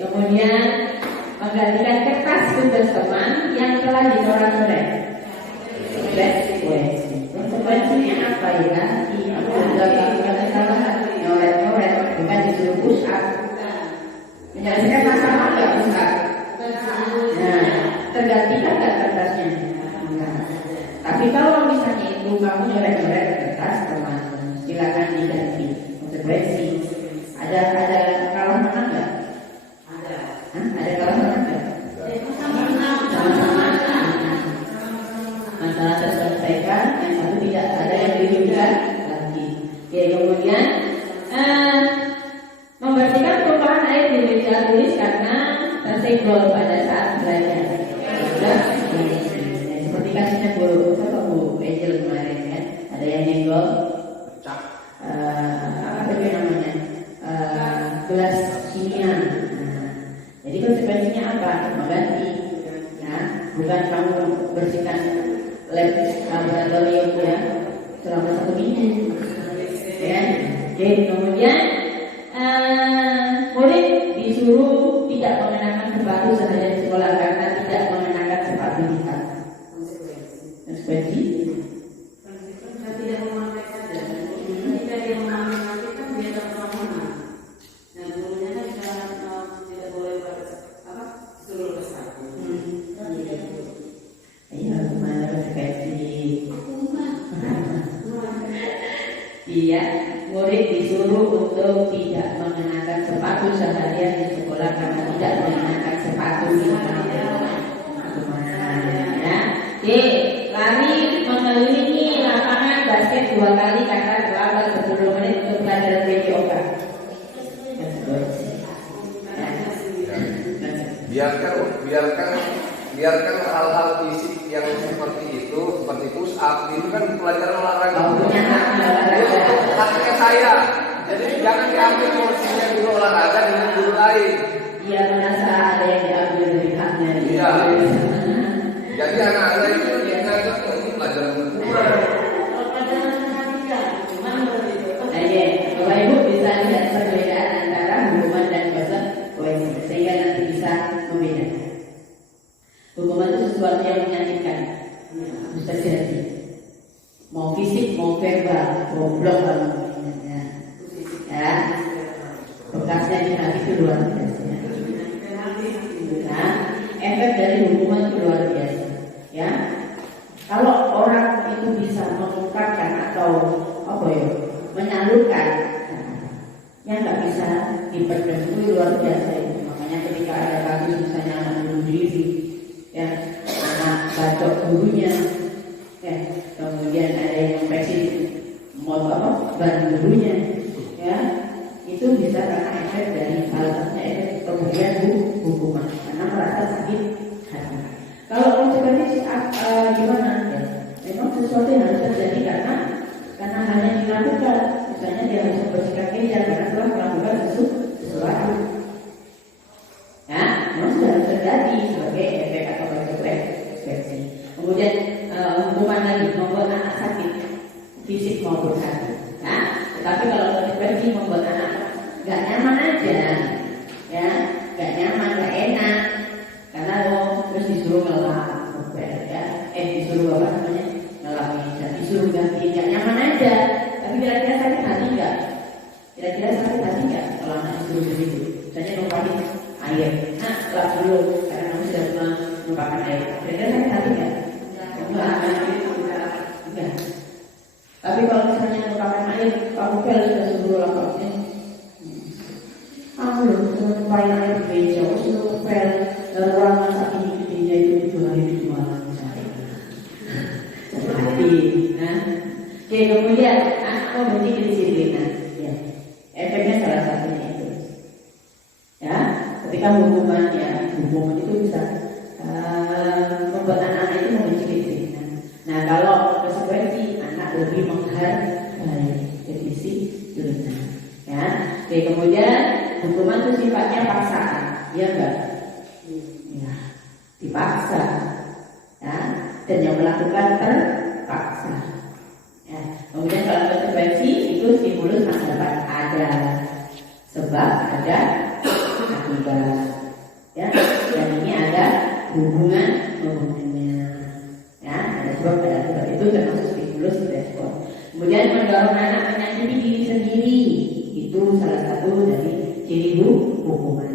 kemudian menggantikan kertas tugas teman yang telah dicoret-coret. Konsekuensinya apa ya? Nyoret-nyoret, bukan disuruh push up. Menyelesaikan masalah nggak bisa. Nah, tergantikan nggak kertasnya? Enggak. Tapi kalau misalnya itu kamu nyoret-nyoret kertas teman, silakan diganti. Konsekuensi. Ada kalah menang nggak? Ada kalah menang nggak? Sama-sama. Masalah terselesaikan, yang satu tidak ada yang dirugikan lagi. Oke, kemudian membersihkan tumpahan air gelas kimia. Nah, jadi konsekuensinya apa? Mengganti. Nah, bukan kamu bersihkan lab laboratorium ya selama 1 minggu. Ya. Oke, kemudian murid disuruh tidak mengenakan sepatu seharian di sekolah karena tidak mengenakan sepatu hitam. Konsekuensi tidak memakai saja. Jika dia memakai kan dia tak pernah. Nah, gurunya kan tidak boleh suruh ke sepatu. iya, gimana konsekuensi? Iya, murid disuruh untuk tidak mengenakan sepatu seharian di sekolah karena tidak mengenakan sepatu hitam. Ya, oke, lari mengelilingi lapangan basket 2 kali karena terlambat 10 menit untuk pelajaran PJOK. Biarkan hal-hal fisik yang seperti itu, seperti push up, itu kan pelajaran olahraga. Haknya saya. Jadi jangan diambil porsinya dulu olahraga dengan guru lain. Dia merasa ada yang diambil dari haknya. Iya. Jadi anak-anak itu dia ngajak ini pelajaran kedua. Oke, Bapak Ibu bisa lihat perbedaan antara hukuman dan konsekuensi sehingga nanti bisa membedakan. Hukuman itu sesuatu yang menyakitkan, bisa terjadi. Mau fisik, mau verbal, goblok kalau ya. Bekasnya di hati itu luar biasa. Nah, efek dari hukuman itu luar biasa. Ya, kalau orang itu bisa mengungkapkan atau menyalurkan, yang nggak bisa dipendam itu luar biasa itu. Makanya ketika ada kasus misalnya anak bunuh diri, ya, anak bacok gurunya, ya, kemudian ada yang infeksi ban gurunya, ya, itu bisa karena efek dari salah satunya efek kemudian hukuman karena merasa sakit hati. Kalau konsekuensi gimana? Ya, memang sesuatu yang harus terjadi karena hanya dilakukan. Misalnya dia harus membersihkan meja karena telah melakukan sesuatu. Ya, memang sudah harus terjadi sebagai efek atau konsekuensi. Kemudian hukuman lagi membuat anak sakit fisik maupun hati. Nah, tetapi kalau konsekuensi membuat anak nggak nyaman aja, ya, nggak nyaman, nggak enak, karena terus disuruh ngelap, ya, disuruh ngelap meja, disuruh ganti, nggak nyaman aja. Tapi kira-kira sakit hati nggak? Kira-kira sakit hati nggak kalau anak disuruh begitu? Misalnya numpahin air, nah lap dulu karena kamu sudah menumpahkan air. Kira-kira sakit hati nggak? Enggak. Tapi kalau misalnya numpahkan air, kamu sudah suruh lapaknya. Belum numpahin air di meja, suruh pel ruang masak ini di meja itu dijual misalnya. Hati, nah. Oke, kemudian anak memiliki kedisiplinan, ya. Efeknya salah satunya itu, ya. Ketika hukuman itu bisa membuat anak-anak itu memiliki kedisiplinan. Nah, kalau konsekuensi anak lebih menghargai kedisiplinan, ya. Oke, kemudian hukuman itu sifatnya paksaan, ya enggak? Ya, dipaksa, ya. Dan yang melakukan terpaksa. Ya. Kemudian kalau konsekuensi itu stimulus akibat ada sebab ada akibat, ya. Dan ini ada hubungannya, ya. Ada sebab ada akibat itu termasuk stimulus respon. Kemudian mendorong anak menyakiti diri sendiri itu salah satu dari ciri hukuman.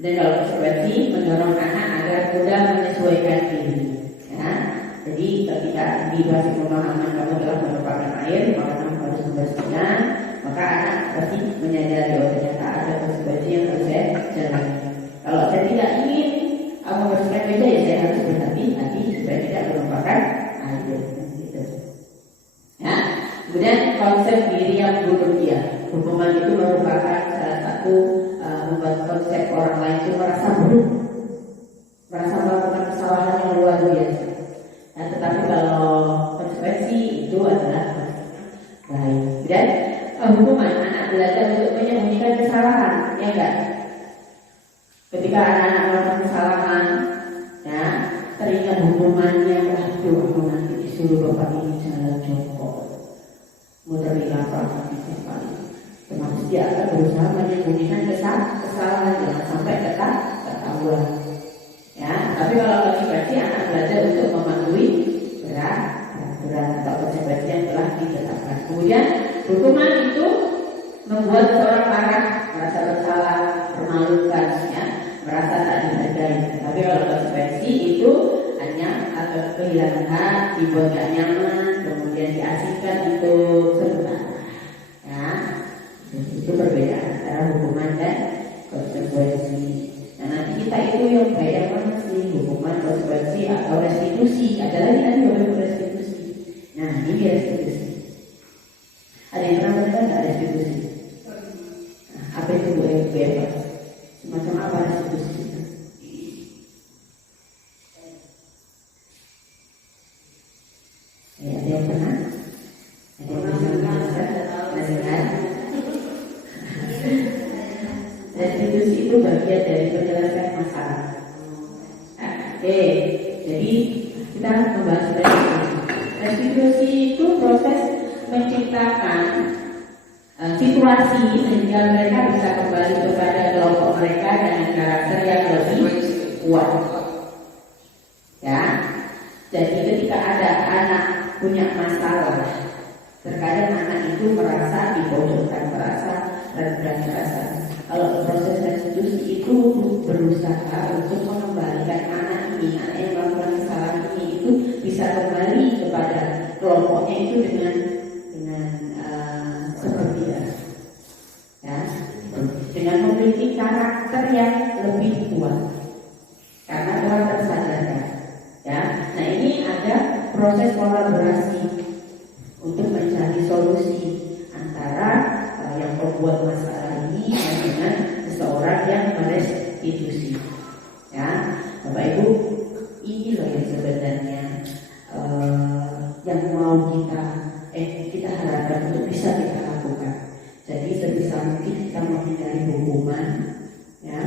Dan kalau konsekuensi mendorong anak agar mudah menyesuaikan diri. Ya, jadi ketika di basic pemahaman kamu telah menumpahkan air, maka kamu harus membersihkan, maka anak pasti menyadari bahwa ternyata ada konsekuensi yang harus saya jalani. Kalau saya tidak ingin membersihkan meja, ya saya harus berhati-hati supaya tidak menumpahkan air. Gitu. Ya, kemudian konsep diri yang buruk, hukuman itu merupakan salah satu membuat konsep orang lain itu merasa buruk, merasa melakukan kesalahan yang luar biasa. Nah, tetapi kalau konsekuensi itu adalah baik. Dan hukuman anak belajar untuk menyembunyikan kesalahan. ya enggak? Ketika anak-anak melakukan kesalahan, ya, teringat hukumannya, waduh, aku nanti disuruh bapak ini jalan jongkok, muter di lapangan setiap kali. Termasuk dia akan berusaha menyembunyikan kesalahan, jangan sampai ketahuan. Ya, tapi kalau konsekuensi anak belajar untuk mematuhi berat atau konsekuensi yang telah ditetapkan. Kemudian hukuman itu membuat seorang marah, merasa bersalah, permalukan, ya, merasa tak dihargai. Tapi kalau konsekuensi itu hanya akan kehilangan hak, dibuat gak nyaman, kemudian diasingkan untuk sebentar. Ya, itu perbedaan antara hukuman dan konsekuensi. Nah, nanti kita itu yang bayar mana sih, hukuman, konsekuensi atau restitusi? Ada lagi tadi restitusi. Nah, ini restitusi. Ada yang pernah mendengar nggak restitusi? Nah, apa itu Bu Eva? Semacam apa restitusi? Ya, ada yang pernah? Ada yang pernah mendengar? Restitusi itu bagian dari penyelesaian masalah. Oke, jadi kita membahas restitusi. Restitusi itu proses menciptakan situasi sehingga mereka bisa kembali kepada kelompok mereka dengan karakter yang lebih kuat. Ya, jadi ketika ada anak punya masalah, terkadang anak itu merasa dipojokkan, merasa rendah, merasa. Kalau proses restitusi itu berusaha untuk mengembalikan anak yang melakukan kesalahan ini itu bisa kembali kepada kelompoknya itu dengan seperti ya, dengan memiliki karakter yang lebih kuat karena telah tersadarkan. Ya, nah ini ada proses kolaborasi untuk mencari solusi antara yang membuat masalah ini dengan seseorang yang merestitusi. Ya, Bapak Ibu, ini loh yang sebenarnya yang mau kita harapkan untuk bisa kita lakukan. Jadi sebisa mungkin kita menghindari hukuman, ya,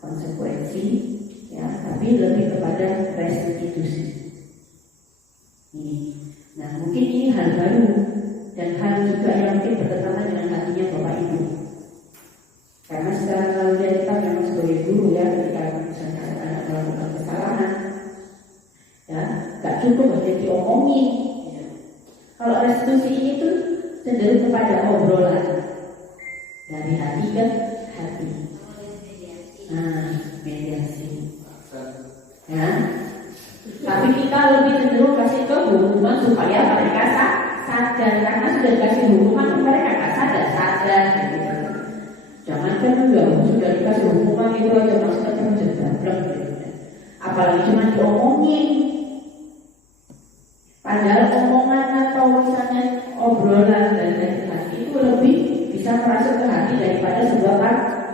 konsekuensi, ya, tapi lebih kepada restitusi. Ini. Nah, mungkin ini hal baru dan hal juga yang mungkin bertentangan dengan hatinya Bapak Ibu. Karena sekarang kalau kita memang sebagai guru, ya, ketika misalnya anak melakukan kesalahan, ya, gak cukup hanya diomongin. Ya. Kalau restitusi ini tuh cenderung kepada obrolan dari hati ke hati. Nah, mediasi. Ya. Tapi kita lebih cenderung kasih ke hukuman supaya mereka sadar, karena sudah dikasih hukuman mereka nggak sadar gitu. Jangan kan sudah dikasih hukuman itu aja maksudnya terus jeblok gitu. Apalagi cuma diomongin. Padahal omongan atau misalnya obrolan dari hati itu lebih bisa merasuk ke hati daripada sebuah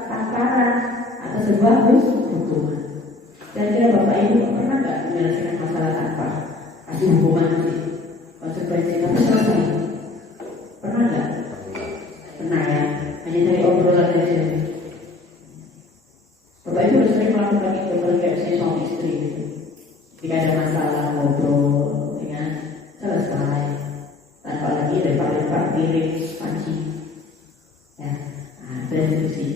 tamparan atau sebuah hukuman. Dan kira Bapak Ibu pernah nggak menyelesaikan masalah tanpa kasih hukuman konsekuensi tapi selesai? Pernah nggak? Pernah, ya. Hanya dari obrolan saja. Bapak Ibu sering melakukan itu kayak suami istri. Jika ada masalah ngobrol dengan selesai tanpa lagi lempar piring panci. Ya, nah, restitusi.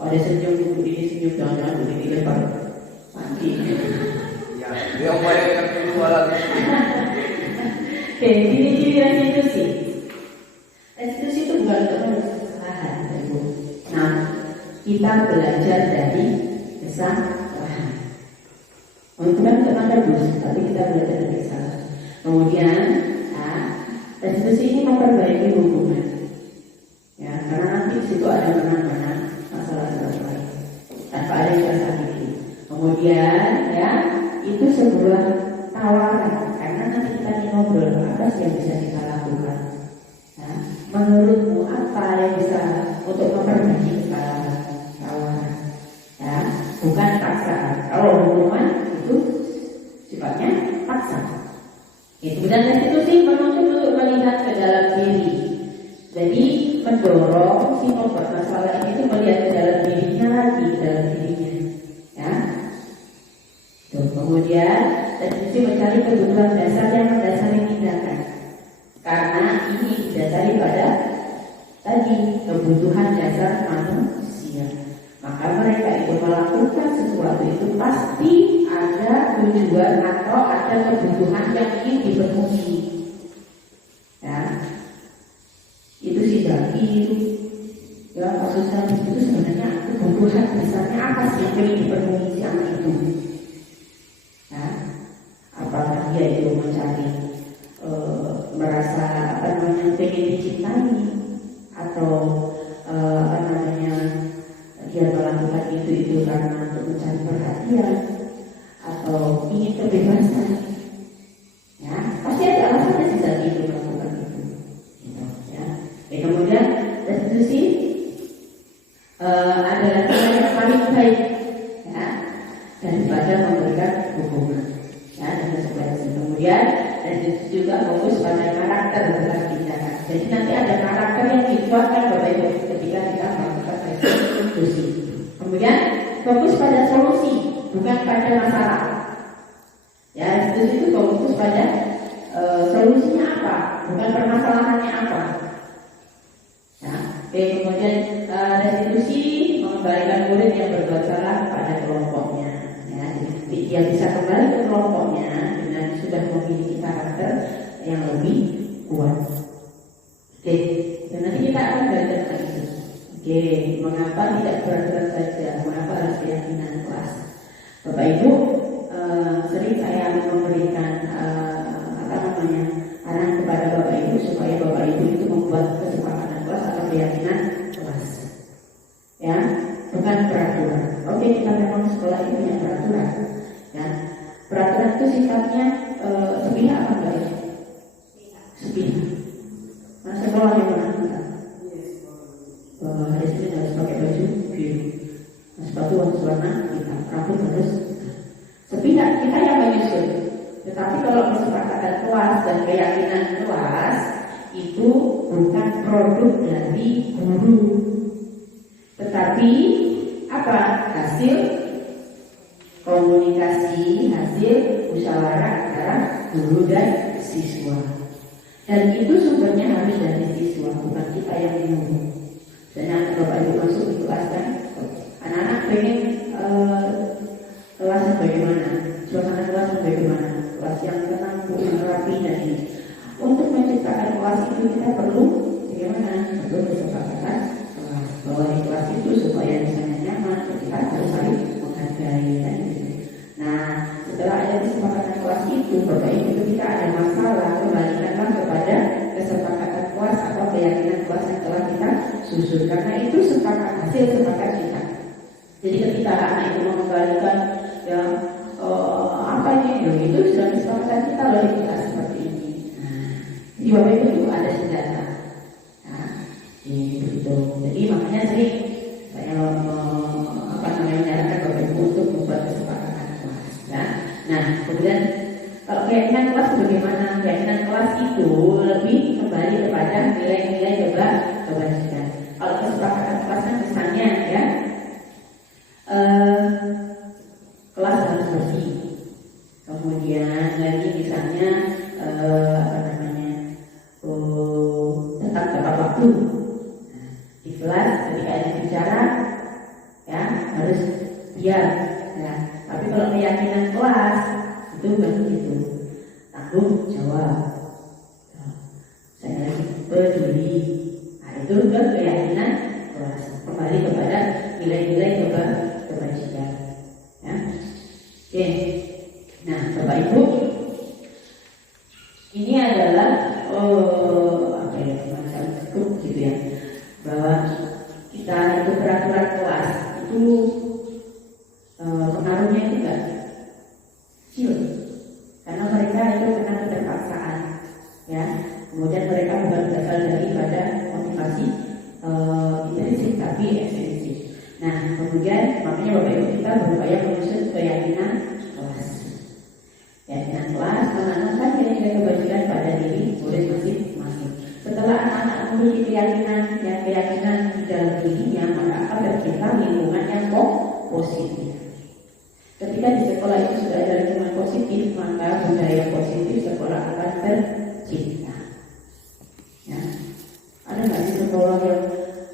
Oh, ada senyum, ini senyum, jangan ini lempar panci. Ya, dia bayangkan dulu malam. Oke, ciri-ciri restitusi. Restitusi itu bukan untuk kesalahan, Ibu. Nah, kita belajar dari kesalahan. Bukan teman bagus, tapi kita belajar dari kesalahan. Kemudian, restitusi ini memperbaiki hubungan. Ya, karena nanti di situ ada menang-menang masalah selesai tanpa ada yang tersakiti. Kemudian, ya, itu sebuah tawaran karena nanti kita ngobrol apa sih yang bisa kita lakukan. Ya, menurutmu apa yang bisa untuk memperbaiki kesalahan? Tawaran, ya, bukan paksaan. Kalau hukuman itu sifatnya paksa. Itu dan restitusi menuntut untuk melihat ke dalam diri. Jadi mendorong si korban masalah ini itu melihat ke dalam dirinya kebutuhan dasar yang mendasari tindakan. Karena ini didasari pada tadi kebutuhan dasar manusia. Maka mereka itu melakukan sesuatu itu pasti ada tujuan atau ada kebutuhan yang ingin dipenuhi. Ya, itu si Jaki itu. Ya, maksudnya itu sebenarnya kebutuhan besarnya apa sih yang ingin dipenuhi si anak itu? Ya, apakah dia itu mencari merasa pengen dicintai, atau dia melakukan itu karena untuk mencari perhatian atau ingin kebebasan? Ya, pasti ada alasannya sih tadi itu melakukan itu. Gitu, ya. Kemudian restitusi adalah cara yang paling baik, ya, daripada memberikan hukuman. Ya, dan seperti itu. Kemudian restitusi juga fokus pada karakter bukan tindakan. Jadi nanti ada karakter yang dikuatkan Bapak Ibu ketika kita melakukan restitusi. Kemudian fokus pada solusi bukan pada masalah. Ya, restitusi itu fokus pada solusinya apa, bukan permasalahannya apa. Ya, kemudian restitusi mengembalikan murid yang berbuat salah pada kelompoknya. Ya, dia bisa kembali ke kelompoknya dengan sudah memiliki karakter yang lebih kuat. Oke, dan nanti kita akan belajar tentang itu. Oke, mengapa tidak berat-berat saja? Mengapa harus keyakinan kelas? Bapak Ibu, sering saya memberikan arahan kepada Bapak Ibu supaya Bapak Ibu itu membuat kesepakatan kelas atau keyakinan kelas. Ya, bukan peraturan. Oke, kita memang sekolah ini punya peraturan. Ya, peraturan itu sifatnya sepihak apa enggak? Sepihak. Nah, sekolah yang mana kita? Hari ini harus pakai baju biru, sepatu warna hitam, rambut harus sepihak, kita yang menyusun. Tetapi kalau kesepakatan kelas dan keyakinan kelas itu bukan produk dari guru, tetapi apa? Hasil komunikasi, hasil musyawarah antara guru dan siswa. Dan itu sumbernya harus dari siswa, bukan kita yang menyuruh. Misalnya Bapak Ibu masuk di kelas kan, anak-anak pengen kelas bagaimana, suasana kelas bagaimana, kelas yang tenang, yang rapi dan ini. Untuk menciptakan kelas itu kita perlu bagaimana? Perlu kesepakatan kelas, bahwa di kelas itu supaya misalnya nyaman, kita harus saling menghargai dan gitu. Nah, setelah ada kesepakatan kelas itu, Bapak Ibu ketika ada masalah, kembalikanlah kepada kesepakatan kelas atau keyakinan kelas yang telah kita susun. Karena itu hasil sepakat kita. Jadi ketika anak itu mengembalikan ya apa ini itu sudah kesepakatan kita loh kita seperti ini. Jadi Bapak Ibu itu ada senjata. Nah, itu. Jadi makanya sering saya menyarankan Bapak Ibu untuk membuat kesepakatan kelas. Ya. Nah, kemudian kalau keyakinan kelas bagaimana? Keyakinan kelas itu lebih kembali kepada nilai-nilai kebajikan. Kalau kesepakatan kelas kan misalnya ya kelas harus bersih. Kemudian lagi misalnya tetap tepat waktu. Nah, di kelas ketika ada bicara ya harus diam. Ya. Tapi kalau keyakinan kelas itu bukan begitu. Tanggung jawab. Saya lagi peduli. Nah, itu kan keyakinan kelas. Kembali kepada nilai-nilai kebajikan. Ya. Oke. Nah, Bapak Ibu, ini adalah semacam grup gitu ya, bahwa kita itu peraturan kelas itu pengaruhnya itu enggak kecil, karena mereka itu kena keterpaksaan, ya. Kemudian mereka bukan berasal daripada motivasi intrinsik tapi ekstrinsik. Nah, kemudian makanya Bapak Ibu kita berupaya menyusun keyakinan kelas. Keyakinan kelas menanamkan nilai-nilai kebajikan pada diri murid masing-masing. Setelah anak-anak memiliki keyakinan di dalam dirinya, maka akan tercipta lingkungan yang positif. Ketika di sekolah itu sudah ada lingkungan positif, positif, maka budaya positif sekolah akan tercipta. Ya. Ada nggak sih sekolah yang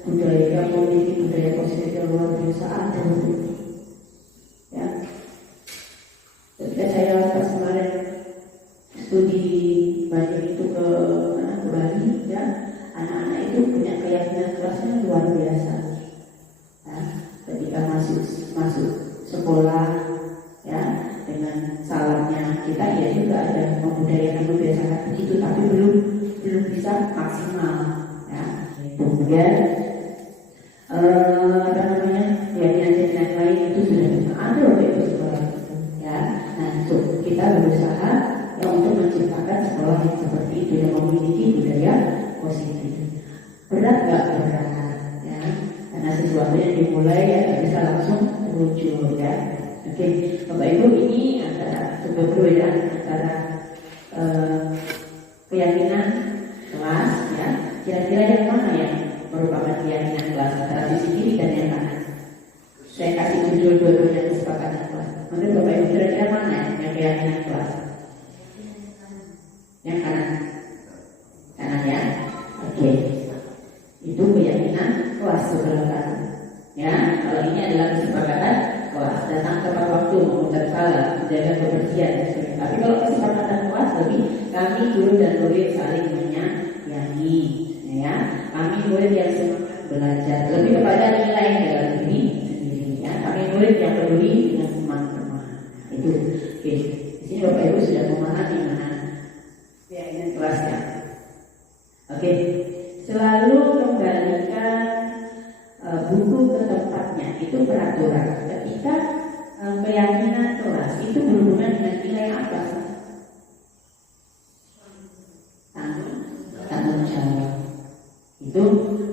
budaya memiliki budaya positif yang luar biasa? Ada. Ya. Ketika saya pas kemarin studi banyak itu ke Bali, ya, anak-anak itu punya keyakinan kelasnya luar biasa. Ya. Ketika masuk sekolah, ya, dengan salamnya kita ya juga ada membudayakan membiasakan begitu, tapi belum bisa maksimal. Ya. Kemudian keyakinan lain itu sudah ada itu sekolah. Ya. Nah, itu kita berusaha ya untuk menciptakan sekolah yang seperti itu yang memiliki budaya positif. Berat nggak? Berat, ya, karena sesuatu yang dimulai ya nggak bisa langsung muncul, ya. Oke, Bapak Ibu, ini antara perbedaan antara keyakinan kelas, ya, kira-kira yang mana yang merupakan keyakinan kelas antara sisi kiri dan yang kanan? Saya kasih judul dua-duanya kesepakatan kelas. Menurut Bapak Ibu kira-kira mana yang keyakinan kelas? Yang kanan, kanan ya. Oke, itu keyakinan kelas sebelah kanan. Ya, kalau ini adalah kesepakatan kelas, datang tepat waktu, memutar salah, menjaga kebersihan dan sebagainya. Tapi kalau kesepakatan kelas lebih kami guru dan murid saling menyayangi, ya. Kami murid yang semangat belajar, lebih kepada nilai dalam diri sendiri, ya. Kami murid yang peduli dengan teman-teman. Itu, oke. Di sini Bapak Ibu sudah memahami mana keyakinan kelasnya. Oke, selalu kembalikan buku ke tempatnya, itu peraturan. Ketika keyakinan kelas itu berhubungan dengan nilai apa? Tanggung jawab. Itu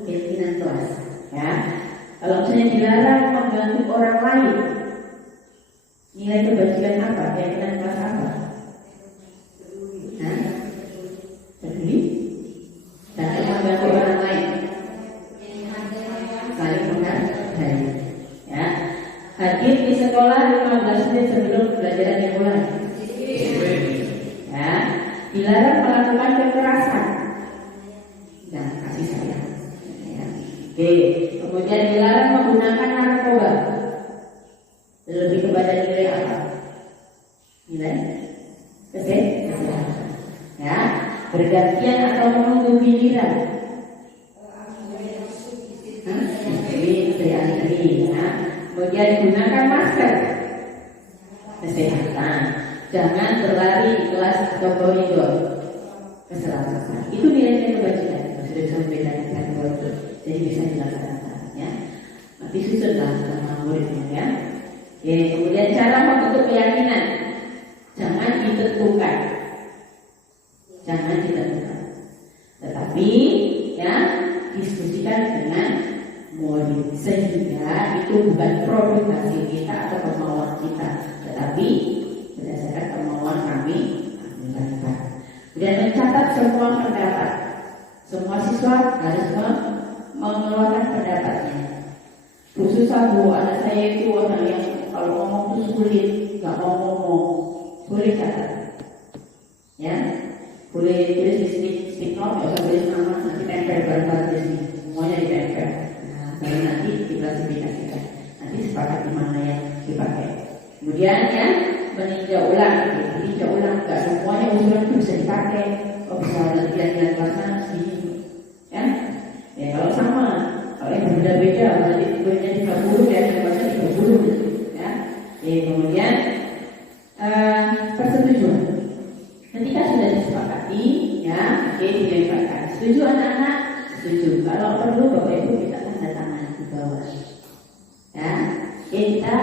keyakinan kelas, ya. Kalau misalnya dilarang membantu orang lain, nilai kebajikan apa? Keyakinan kelas apa? Peduli dan membantu orang lain, saling menghargai, ya. Hadir di sekolah 15 menit sebelum pelajaran dimulai, ya. Dilarang melakukan kekerasan dan kasih sayang, ya. Oke. Kemudian dilarang menggunakan narkoba. Lebih kepada nilai apa? Nilai kesehatan, ya. Bergantian atau menunggu giliran. Kemudian gunakan masker. Kesehatan. Jangan berlari di kelas atau koridor. Keselamatan. Itu nilai kebajikan. Sudah bisa membedakan itu. Jadi bisa dilaksanakan, ya. Nanti susunlah sama muridnya, ya. Oke, kemudian cara membentuk keyakinan. Jangan ditentukan. Jangan ditentukan, tetapi ya diskusikan dengan murid sehingga itu bukan produk hasil kita atau kemauan kita, tetapi berdasarkan kemauan kami lakukan. Kemudian mencatat semua pendapat. Semua siswa harus mengeluarkan pendapatnya. Khusus Bu, anak saya itu orang yang kalau ngomong itu sulit, nggak mau ngomong, boleh catat, ya. Boleh tulis di sini speak note, nggak usah tulis nama, nanti tempel bareng-bareng di sini, semuanya ditempel. Nah, baru nanti diklasifikasikan. Nanti sepakat di mana yang dipakai. Kemudian ya meninjau ulang, meninjau ulang nggak semuanya usulan itu bisa dipakai. Oh bisa latihan kelasnya sini, ya. Ya kalau sama, kalau yang berbeda-beda, kalau tidurnya 30 dan kelasnya 30, ya. Kemudian persetujuan. Ketika sudah disepakati, ya, oke, dilemparkan. Setuju anak-anak? Setuju. Kalau perlu Bapak Ibu kita tanda tangan di bawah, ya. Oke, kita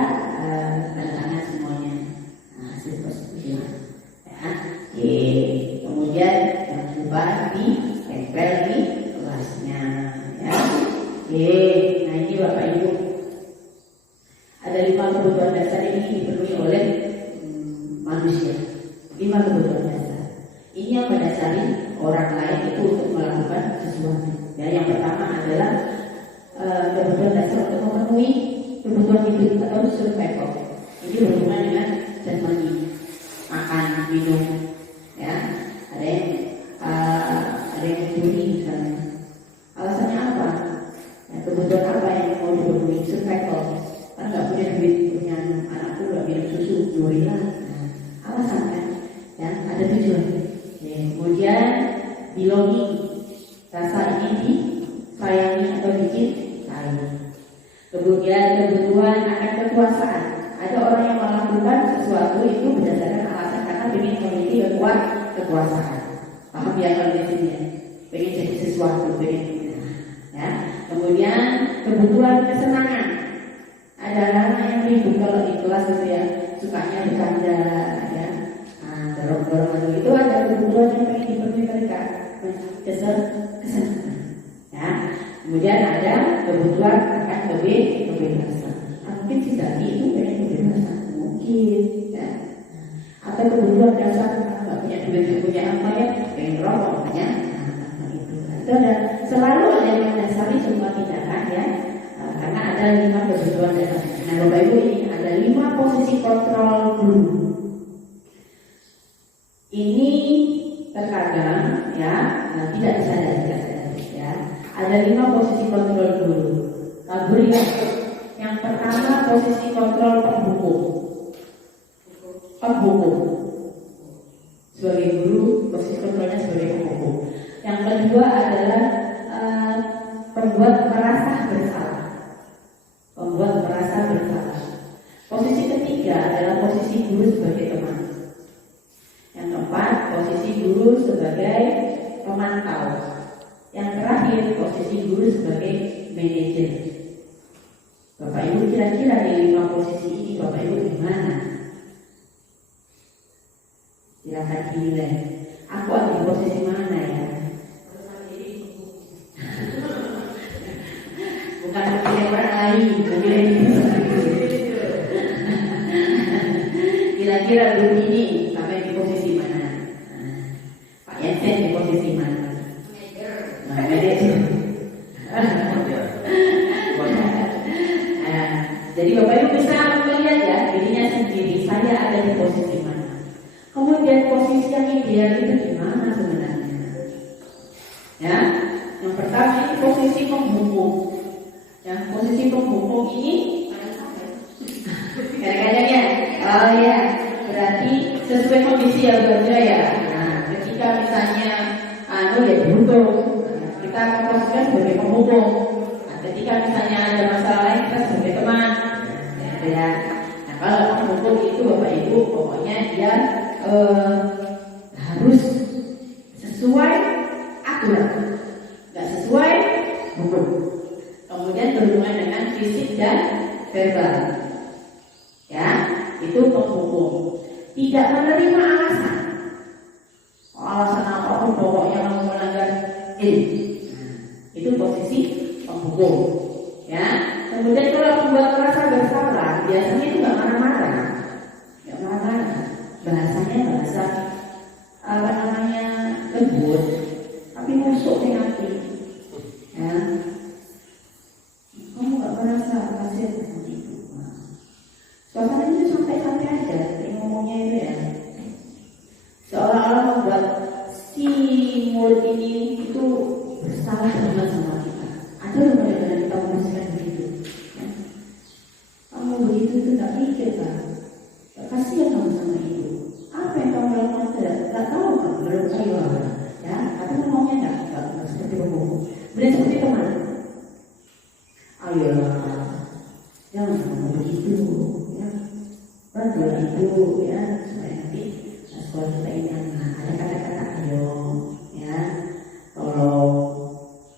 tanda tangan semuanya. Nah, hasil persetujuan, ya. Oke, kemudian jangan lupa ditempel di kelasnya, ya. Oke, nah ini Bapak Ibu ada 5 kebutuhan dasar ini dipenuhi oleh manusia. 5 kebutuhan dasar. Ini yang mendasari orang lain itu untuk melakukan sesuatu. Ya, yang pertama adalah kebutuhan dasar untuk memenuhi kebutuhan hidup atau survival. Ini berhubungan dengan jasmani. makan, minum, ya. Ada yang mencuri misalnya. Alasannya apa? Ya, kebutuhan apa yang mau dipenuhi? Survival. Kan nggak punya duit, punya anakku nggak minum susu, curilah. Nah, alasan kan? Ya, ada tujuan. Ya, kemudian belonging, rasa ini sayangi atau dicintai. Kemudian kebutuhan akan kekuasaan. Ada orang yang melakukan sesuatu itu berdasarkan alasan karena ingin memiliki kekuasaan. Paham ya kalau di sini? Pengen jadi sesuatu, pengen. Ya. Kemudian kebutuhan kesenangan. Ada anak yang ribut kalau di kelas gitu ya, sukanya bercanda, ya. Dorong-dorong itu ada kebutuhan yang pengen dipenuhi mereka. Kesenangan. Ya. Kemudian ada kebutuhan akan kebebasan. Mungkin si Dani itu pengen kebebasan, mungkin, ya. Atau kebutuhan dasar nggak punya duit, punya apa ya, pengen rokok, ya. Itu ada, selalu ada yang mendasari semua tindakan, ya. Karena ada 5 kebutuhan dasar. Nah, Bapak Ibu, ini ada 5 posisi kontrol guru. Ini terkadang, ya, tidak disadari, ya. Ada 5 posisi kontrol guru. Beri yang pertama posisi kontrol penghukum. Sebagai guru, posisi kontrolnya sebagai penghukum. Yang kedua adalah pembuat merasa bersalah. Posisi ketiga adalah posisi guru sebagai teman. Yang keempat, posisi guru sebagai pemantau. Yang terakhir, posisi guru sebagai manajer. Bapak Ibu kira-kira di 5 posisi ini Bapak Ibu gimana? Silakan pilih. Aku ada di posisi mana ya? Bukan pilih orang lain, pilih kira-kira dulu ini sampai di posisi mana? Pak Yansen di posisi mana? Manajer. Jadi Bapak Ibu bisa melihat ya dirinya sendiri, saya ada di posisi mana. Kemudian posisi yang ideal itu di mana sebenarnya? Ya, yang pertama ini posisi penghukum. Ya, posisi penghukum ini kadang-kadang ya, oh ya, berarti sesuai kondisi ya Bu ya. Nah, ketika misalnya ya beruntung, kita memposisikan sebagai penghukum. Ketika misalnya ada masalah lain kita sebagai teman, ya. Nah, kalau penghukum itu Bapak Ibu pokoknya dia harus sesuai aturan, nggak sesuai hukum. Kemudian berhubungan dengan fisik dan verbal, ya, itu penghukum. Tidak menerima alasan, alasan apapun pokoknya mau melanggar ini. Itu posisi penghukum, ya. Kemudian kalau membuat merasa bersalah, biasanya itu nggak marah-marah, bahasanya bahasa lembut, tapi musuh hati, ya. Kamu nggak merasa pasien seperti itu, suasana itu santai-santai aja, ngomongnya itu ya, seolah-olah membuat si murid ini itu bersalah banget sama kita. Ada yang benar-benar kita memposisikan begitu, ya. Kamu begitu itu tak mikir kan? Kasihan kamu sama ibu. Apa yang kamu lakukan tidak tahu kan? Belum tahu, ya. Tapi ngomongnya nggak seperti penghukum. Benar seperti teman. Ayolah, jangan kamu begitu, ya. Bantulah ibu, ya, supaya nanti sekolah kita ini ada kata-kata ayo, ya. Kalau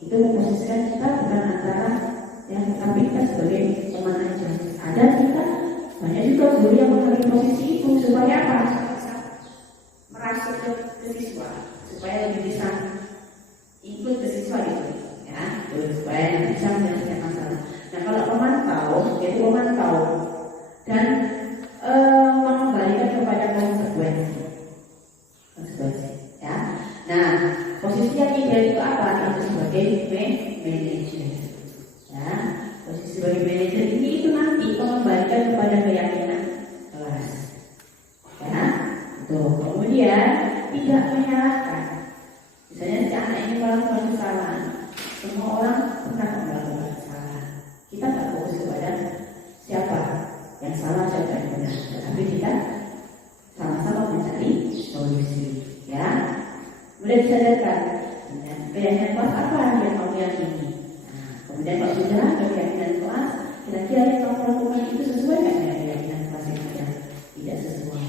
itu memposisikan kita bukan antara yang tapi kita sebagai teman aja. Ada kita banyak juga guru yang mengambil posisi itu supaya apa? Merasuk ke siswa, supaya lebih bisa ikut ke siswa itu, ya, supaya lebih bisa menyelesaikan masalah. Nah, kalau pemantau, yaitu pemantau dan mengembalikan kepada konsekuensi, ya. Nah, posisi yang ideal itu apa? Itu sebagai manajer, ya. Posisi sebagai manajer ini itu nanti mengembalikan kepada keyakinan kelas, ya. Itu yang salah siapa yang benar, tetapi kita sama-sama mencari solusi, ya. Kemudian disadarkan, keyakinan kelas apa yang kamu yakini. Nah, kemudian kalau sudah ada keyakinan kelas, kira-kira yang kamu lakukan itu sesuai nggak dengan keyakinan kelas yang ada? Tidak sesuai.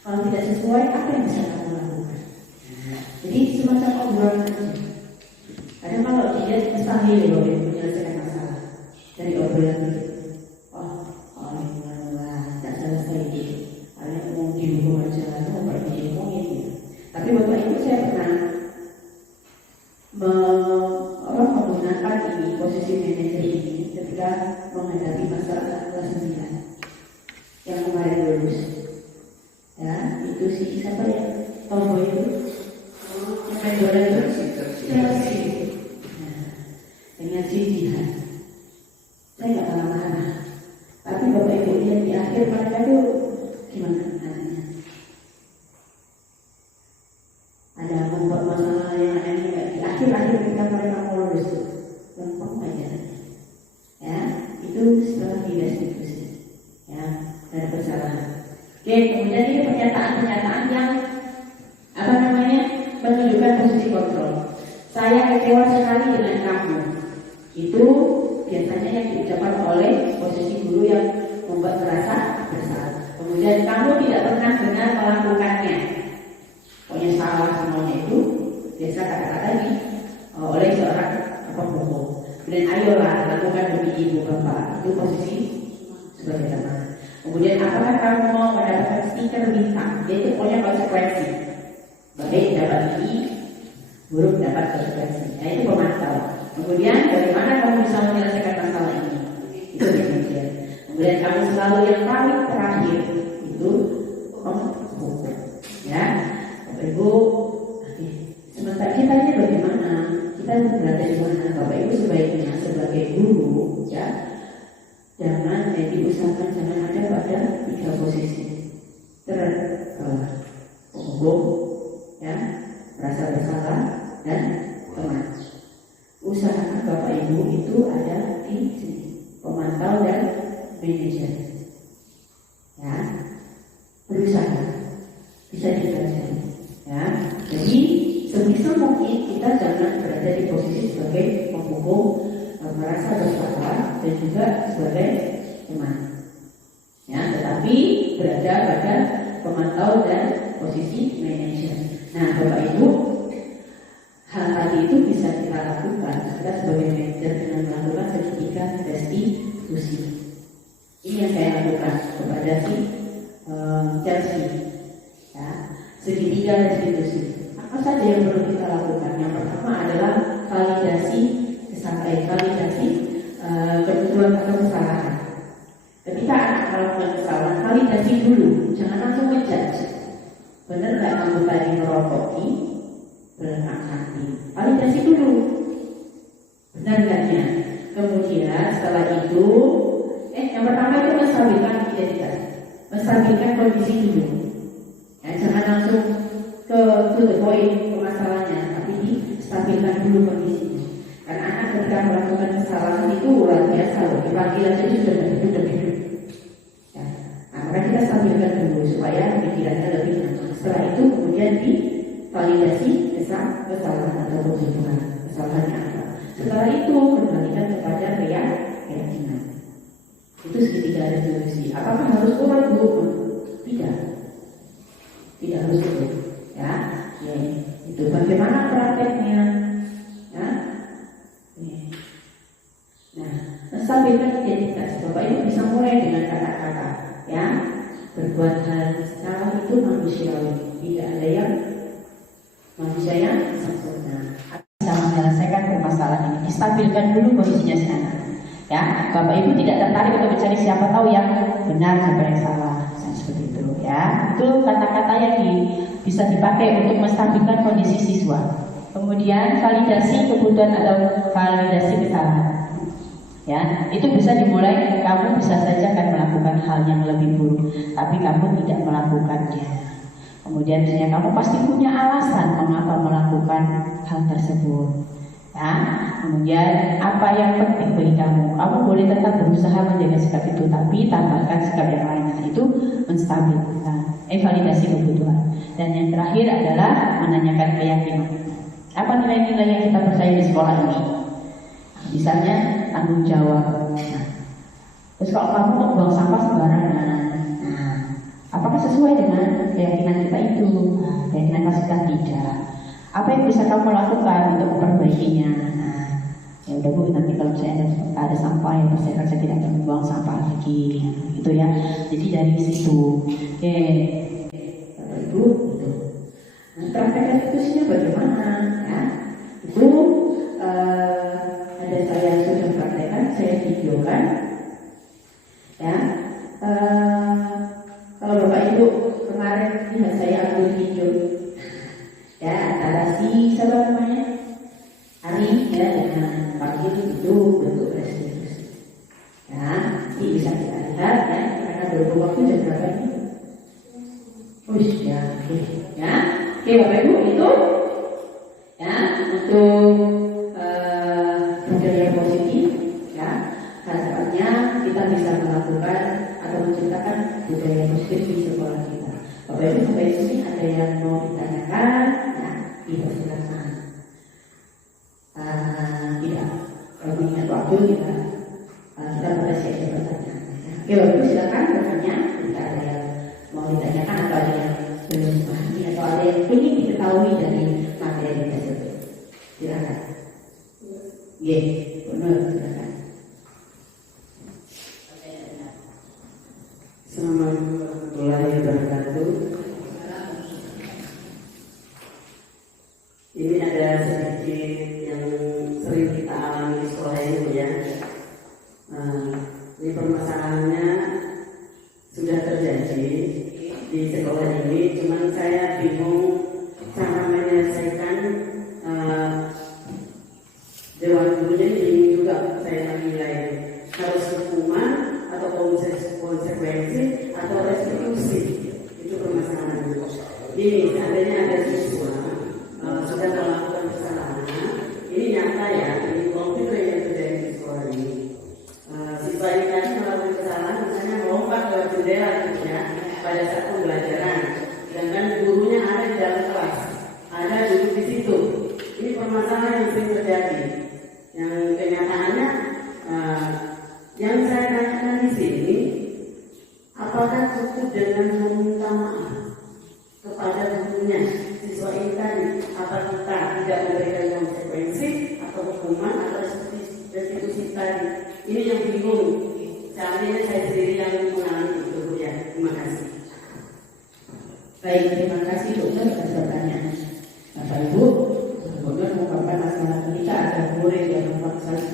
Kalau tidak sesuai, apa yang bisa kamu lakukan? Nah, jadi semacam obrolan aja. Kadang kalau dia mustahil loh menyelesaikan masalah dari obrolan itu. Tak selesai gitu. Kalian ngomong di hukum aja, mau pergi ngomongin gitu. Tapi Bapak Ibu saya pernah menggunakan ini posisi manajer ini ketika menghadapi masalah kelas 9 yang kemarin lulus. Ya, itu si siapa ya? Tomboy itu, main bola itu, Chelsea. Nah, dengan si Jihan. Saya nggak marah-marah. Tapi Bapak Ibu lihat di akhir mereka itu gimana nantinya? Ada membuat masalah yang aneh di akhir-akhir ketika mereka mau lulus itu, lempeng aja. Ya, itu setelah tidak diskusi. Ya, ada kesalahan. Oke, kemudian ini pernyataan-pernyataan yang menunjukkan posisi kontrol. Saya kecewa sekali dengan kamu. Itu biasanya yang diucapkan oleh posisi guru yang membuat merasa bersalah. Kemudian kamu tidak pernah benar melakukannya. Pokoknya salah semuanya itu biasa kata-kata ini oleh seorang pembohong. Kemudian ayolah lakukan demi ibu bapak. Itu posisi sebagai teman. Kemudian apakah kamu mau mendapatkan stiker bintang? Itu pokoknya konsekuensi. Baik dapat ini, buruk dapat konsekuensi. Nah itu pemantau. Kemudian bagaimana kamu bisa menyelesaikan masalah ini? Itu demikian. Kemudian kamu selalu yang paling terakhir itu hukum. Ya, Bapak Ibu. Sementara kita ini bagaimana? Kita berada di mana? Bapak Ibu sebaiknya sebagai guru, ya, jangan diusahakan jangan ada pada 3 posisi pembohong, ya, merasa bersalah dan teman. Usahakan Bapak Ibu itu ada di sini, pemantau dan manajer. Ya, berusaha bisa dipelajari. Ya, jadi sebisa mungkin kita jangan berada di posisi sebagai pembohong, merasa bersalah dan juga sebagai teman. Ya, tetapi berada pada pemantau dan posisi manajer. Nah, Bapak Ibu, hal tadi itu bisa kita lakukan kita sebagai manajer dengan melakukan segitiga restitusi. Ini yang saya lakukan kepada si Chelsea. Ya, segitiga restitusi. Apa saja yang perlu kita lakukan? Yang pertama adalah validasi kebetulan atau kesalahan. Ketika anak melakukan kesalahan, validasi dulu, jangan langsung ngejudge. Benar nggak kamu tadi merokok belakang hati? Validasi dulu, benar nggaknya? Kemudian setelah itu, yang pertama itu menstabilkan identitas, menstabilkan kondisi dulu. Ya, jangan langsung ke the point masalahnya, tapi distabilkan dulu kondisinya. Karena anak ketika melakukan kesalahan itu luar biasa loh, dipanggil aja itu sudah hidup. Ya, nah, maka kita stabilkan dulu supaya pikirannya lebih tenang. Setelah itu kemudian divalidasi kesalahan atau kebenaran kesalahannya apa. Setelah itu kembalikan kepada keyakinan. Itu segitiga resolusi. Apakah harus keluar buku? Tidak harus itu. Ya, itu bagaimana prakteknya? Ya. Nah, menstabilkan identitas. Bapak Ibu bisa mulai dengan kata-kata, ya, berbuat hal salah itu manusiawi. Tidak ada yang manusia yang sempurna. Bisa menyelesaikan permasalahan ini. Distabilkan dulu posisinya si anak. Ya, Bapak Ibu tidak tertarik untuk mencari siapa tahu yang benar siapa yang salah. Seperti itu, ya. Itu kata-kata yang bisa dipakai untuk menstabilkan kondisi siswa. Kemudian validasi kebutuhan atau validasi kesalahan. Ya, itu bisa dimulai. Kamu bisa saja akan melakukan hal yang lebih buruk, tapi kamu tidak melakukannya. Kemudian misalnya kamu pasti punya alasan mengapa melakukan hal tersebut. Ya, kemudian apa yang penting bagi kamu? Kamu boleh tetap berusaha menjaga sikap itu, tapi tambahkan sikap yang lainnya, itu menstabilkan, validasi kebutuhan. Dan yang terakhir adalah menanyakan keyakinan. Apa nilai-nilai yang kita percaya di sekolah ini? Misalnya tanggung jawab. Nah, terus kalau kamu mau buang sampah sembarangan, nah, apakah sesuai dengan keyakinan kita itu? Keyakinan kita tidak. Apa yang bisa kamu lakukan untuk memperbaikinya? Nah, ya udah Bu, nanti kalau saya ada sampah yang saya tidak akan membuang sampah lagi, gitu ya. Jadi dari situ, oke, Ibu, gitu. Nah, praktek eksekusinya bagaimana? Ya, itu ada saya sudah praktekkan, saya videokan. Ya, kalau Bapak Ibu kemarin lihat saya ambil video. Ya, antara si siapa namanya Ari ya dengan Pak itu bentuk restitusi. Ya, ini bisa kita lihat ya, karena berapa waktu jam berapa ini? Oh ya, oke. Ya, oke Bapak Ibu itu ya untuk budaya positif ya, harapannya kita bisa melakukan atau menciptakan budaya positif di sekolah kita. Bapak Ibu sampai sini ada yang mau ditanyakan? Silakan. Tidak. Kalau punya waktu kita pada siap bertanya. Oke, Bapak silakan bertanya. Jika ada yang mau ditanyakan atau ada yang belum pahami atau ada yang ingin diketahui dari materi tersebut, silakan. Benar, silakan. Assalamualaikum warahmatullahi wabarakatuh. Ini ada sedikit yang sering kita alami di sekolah ini ya. Ini permasalahannya sudah terjadi di sekolah ini, cuman saya bingung cara menyelesaikan. Dewan gurunya bingung juga saya menilai harus hukuman atau konsekuensi atau restitusi. Itu permasalahannya. Ini seandainya ada siswa sudah melakukan kesalahan, ini nyata ya, ini konflik yang terjadi di sekolah ini. Siswa ini tadi melakukan kesalahan, misalnya melompat ke jendela ya, pada saat pembelajaran, sedangkan gurunya ada di dalam kelas, ada duduk di situ. Ini permasalahan yang sering terjadi. Yang kenyataannya, yang saya tanyakan di sini, apakah cukup dengan meminta maaf kepada gurunya? Siswa ini tadi, apa kita tidak memberikan konsekuensi atau hukuman atau restitusi tadi? Ini yang bingung. Seandainya saya sendiri yang mengalami itu ya. Terima kasih. Baik, terima kasih dokter atas pertanyaan. Bapak Ibu, kemudian mengungkapkan masalah kita ada murid yang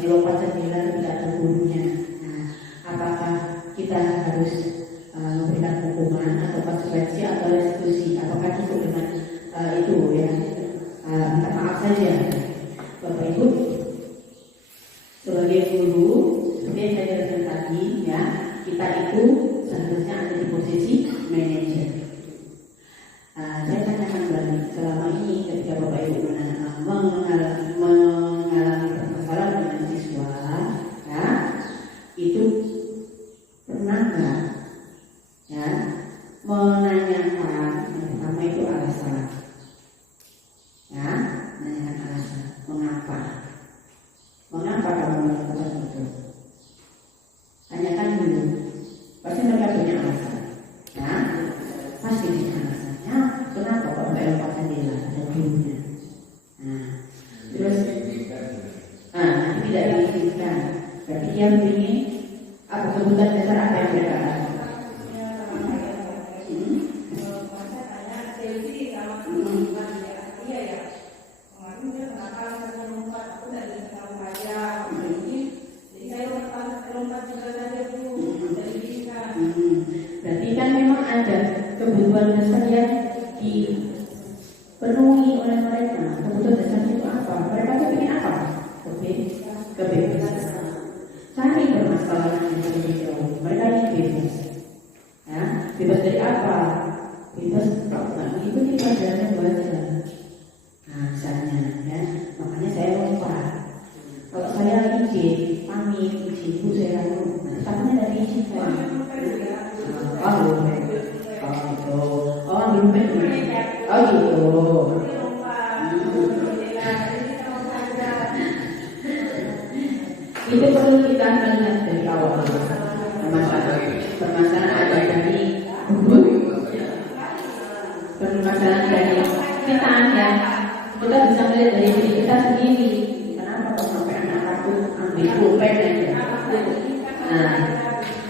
dilompat jendela tidak ada gurunya. Nah, apakah kita harus memberikan hukuman atau konsekuensi atau restitusi? Apakah cukup dengan itu ya? Minta maaf saja, Bapak Ibu. Sebagai guru, seperti yang saya jelaskan tadi ya, kita itu seharusnya ada di posisi manajer. Saya tanyakan balik, selama ini ketika Bapak Ibu mengalami permasalahan dengan siswa, ya, itu pernah nggak ya menanyakan yang pertama itu alasan, ya, menanyakan alasan, mengapa kamu melakukan itu? Tanyakan dulu, pasti mereka punya alasan, ya, pasti punya alasannya. Kenapa kok nggak lepas jendela ada gurunya? Nah, terus, nanti tidak diizinkan. Berarti dia begini, apa kebutuhan dasar apa yang mereka ada? Berarti kan memang ada kebutuhan dasar yang dipenuhi oleh mereka. Kebutuhan dasar itu apa? Mereka tuh ingin apa? Kebebasan. Cari permasalahan yang terjadi. Mereka ingin bebas. Ya, bebas dari apa? Bebas kalau nggak mengikuti pelajaran yang baca. Nah, misalnya, ya, makanya saya lompat. Oh gitu. Oh gitu. Oh gitu. Itu perlu kita lihat dari awal. Permasalahan ada dari permasalahan dari kita ya. Kita bisa melihat dari diri kita sendiri. Kenapa kok sampai anak aku ambil pulpen aja? Nah,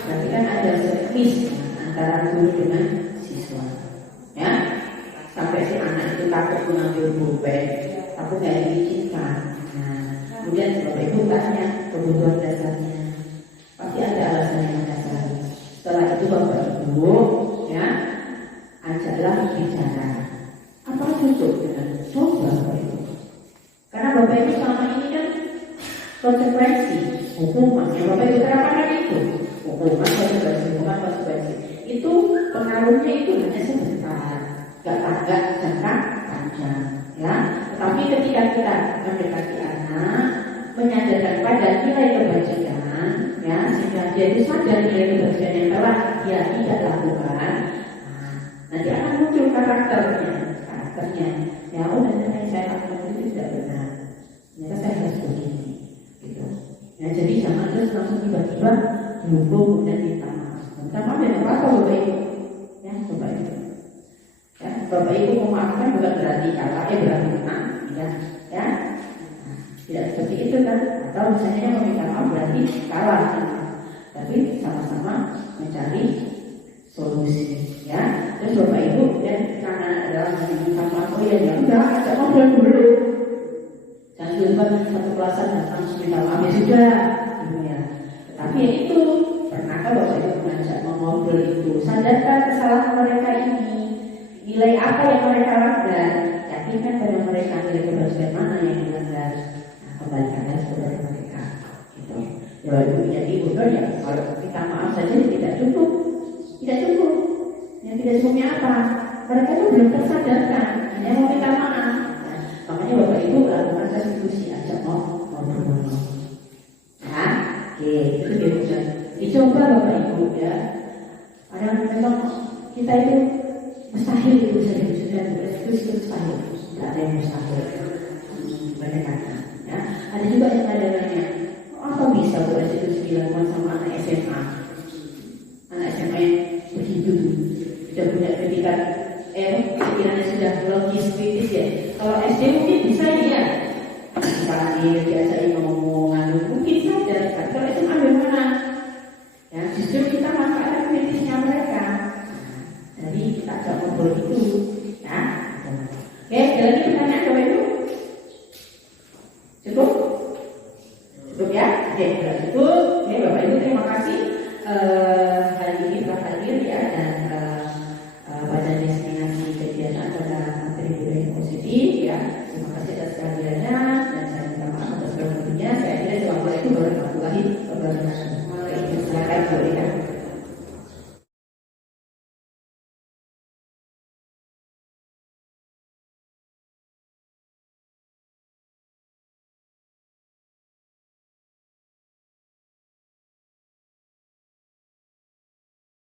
berarti kan ada service antara guru dengan siswa. Ya, sampai si anak itu takut mengambil pulpen, aku nggak diizinkan. Nah, kemudian bapak ibu tanya kebutuhan dasarnya, pasti ada alasan yang dasar. Setelah itu bapak ibu ya ajaklah bicara. Apa cukup dengan coba bapak ibu? Karena bapak ibu selama ini kan konsekuensi hukuman yang bapak ibu terapkan itu hukuman konsekuensi itu pengaruhnya itu hanya sebentar, gak jangka panjang ya. Tetapi ketika kita mendekati anak, menyadarkan pada nilai kebajikan ya, sehingga dia itu sadar nilai kebajikan yang telah dia tidak lakukan, nanti akan muncul karakternya ya. Oh ternyata saya lakukan itu tidak benar, ternyata saya harus begini gitu ya. Jadi jangan terus langsung tiba-tiba dihukum dan minta maaf dan apa bapak ibu ya. Bapak ibu ya, bapak ibu memaafkan bukan berarti kalah berarti menang ya. Tidak seperti itu kan, atau misalnya meminta maaf berarti kalah, tapi sama-sama mencari solusi ya. Terus bapak ibu ya, karena adalah meminta maaf, oh ya udah ajak ngobrol dulu, jangan lupa satu kelasan datang minta maaf ya sudah gitu ya. Tapi ya itu, pernahkah bapak ibu mengajak ngobrol itu, sadarkan kesalahan mereka ini, nilai apa yang mereka lakukan, yakinkan pada mereka nilai kebajikan mana yang dilanggar, kembalikanlah kepada mereka gitu. Ya ibu jadi bodoh ya, kalau kita maaf saja tidak cukup yang tidak cukupnya apa, mereka itu belum tersadarkan hanya mau minta maaf. Makanya bapak ibu lakukan restitusi, ajak ngobrol ya. Oke, itu dia bisa dicoba bapak ibu ya. Kadang memang kita itu mustahil itu saja sudah restitusi itu mustahil, tidak ada yang mustahil. Banyak kata ya. Ada juga yang ada nanya, apa bisa restitusi dilakukan sama anak SMA? Anak SMA yang begitu sudah punya pendidikan pikirannya sudah logis kritis ya. Kalau SD mungkin bisa ya,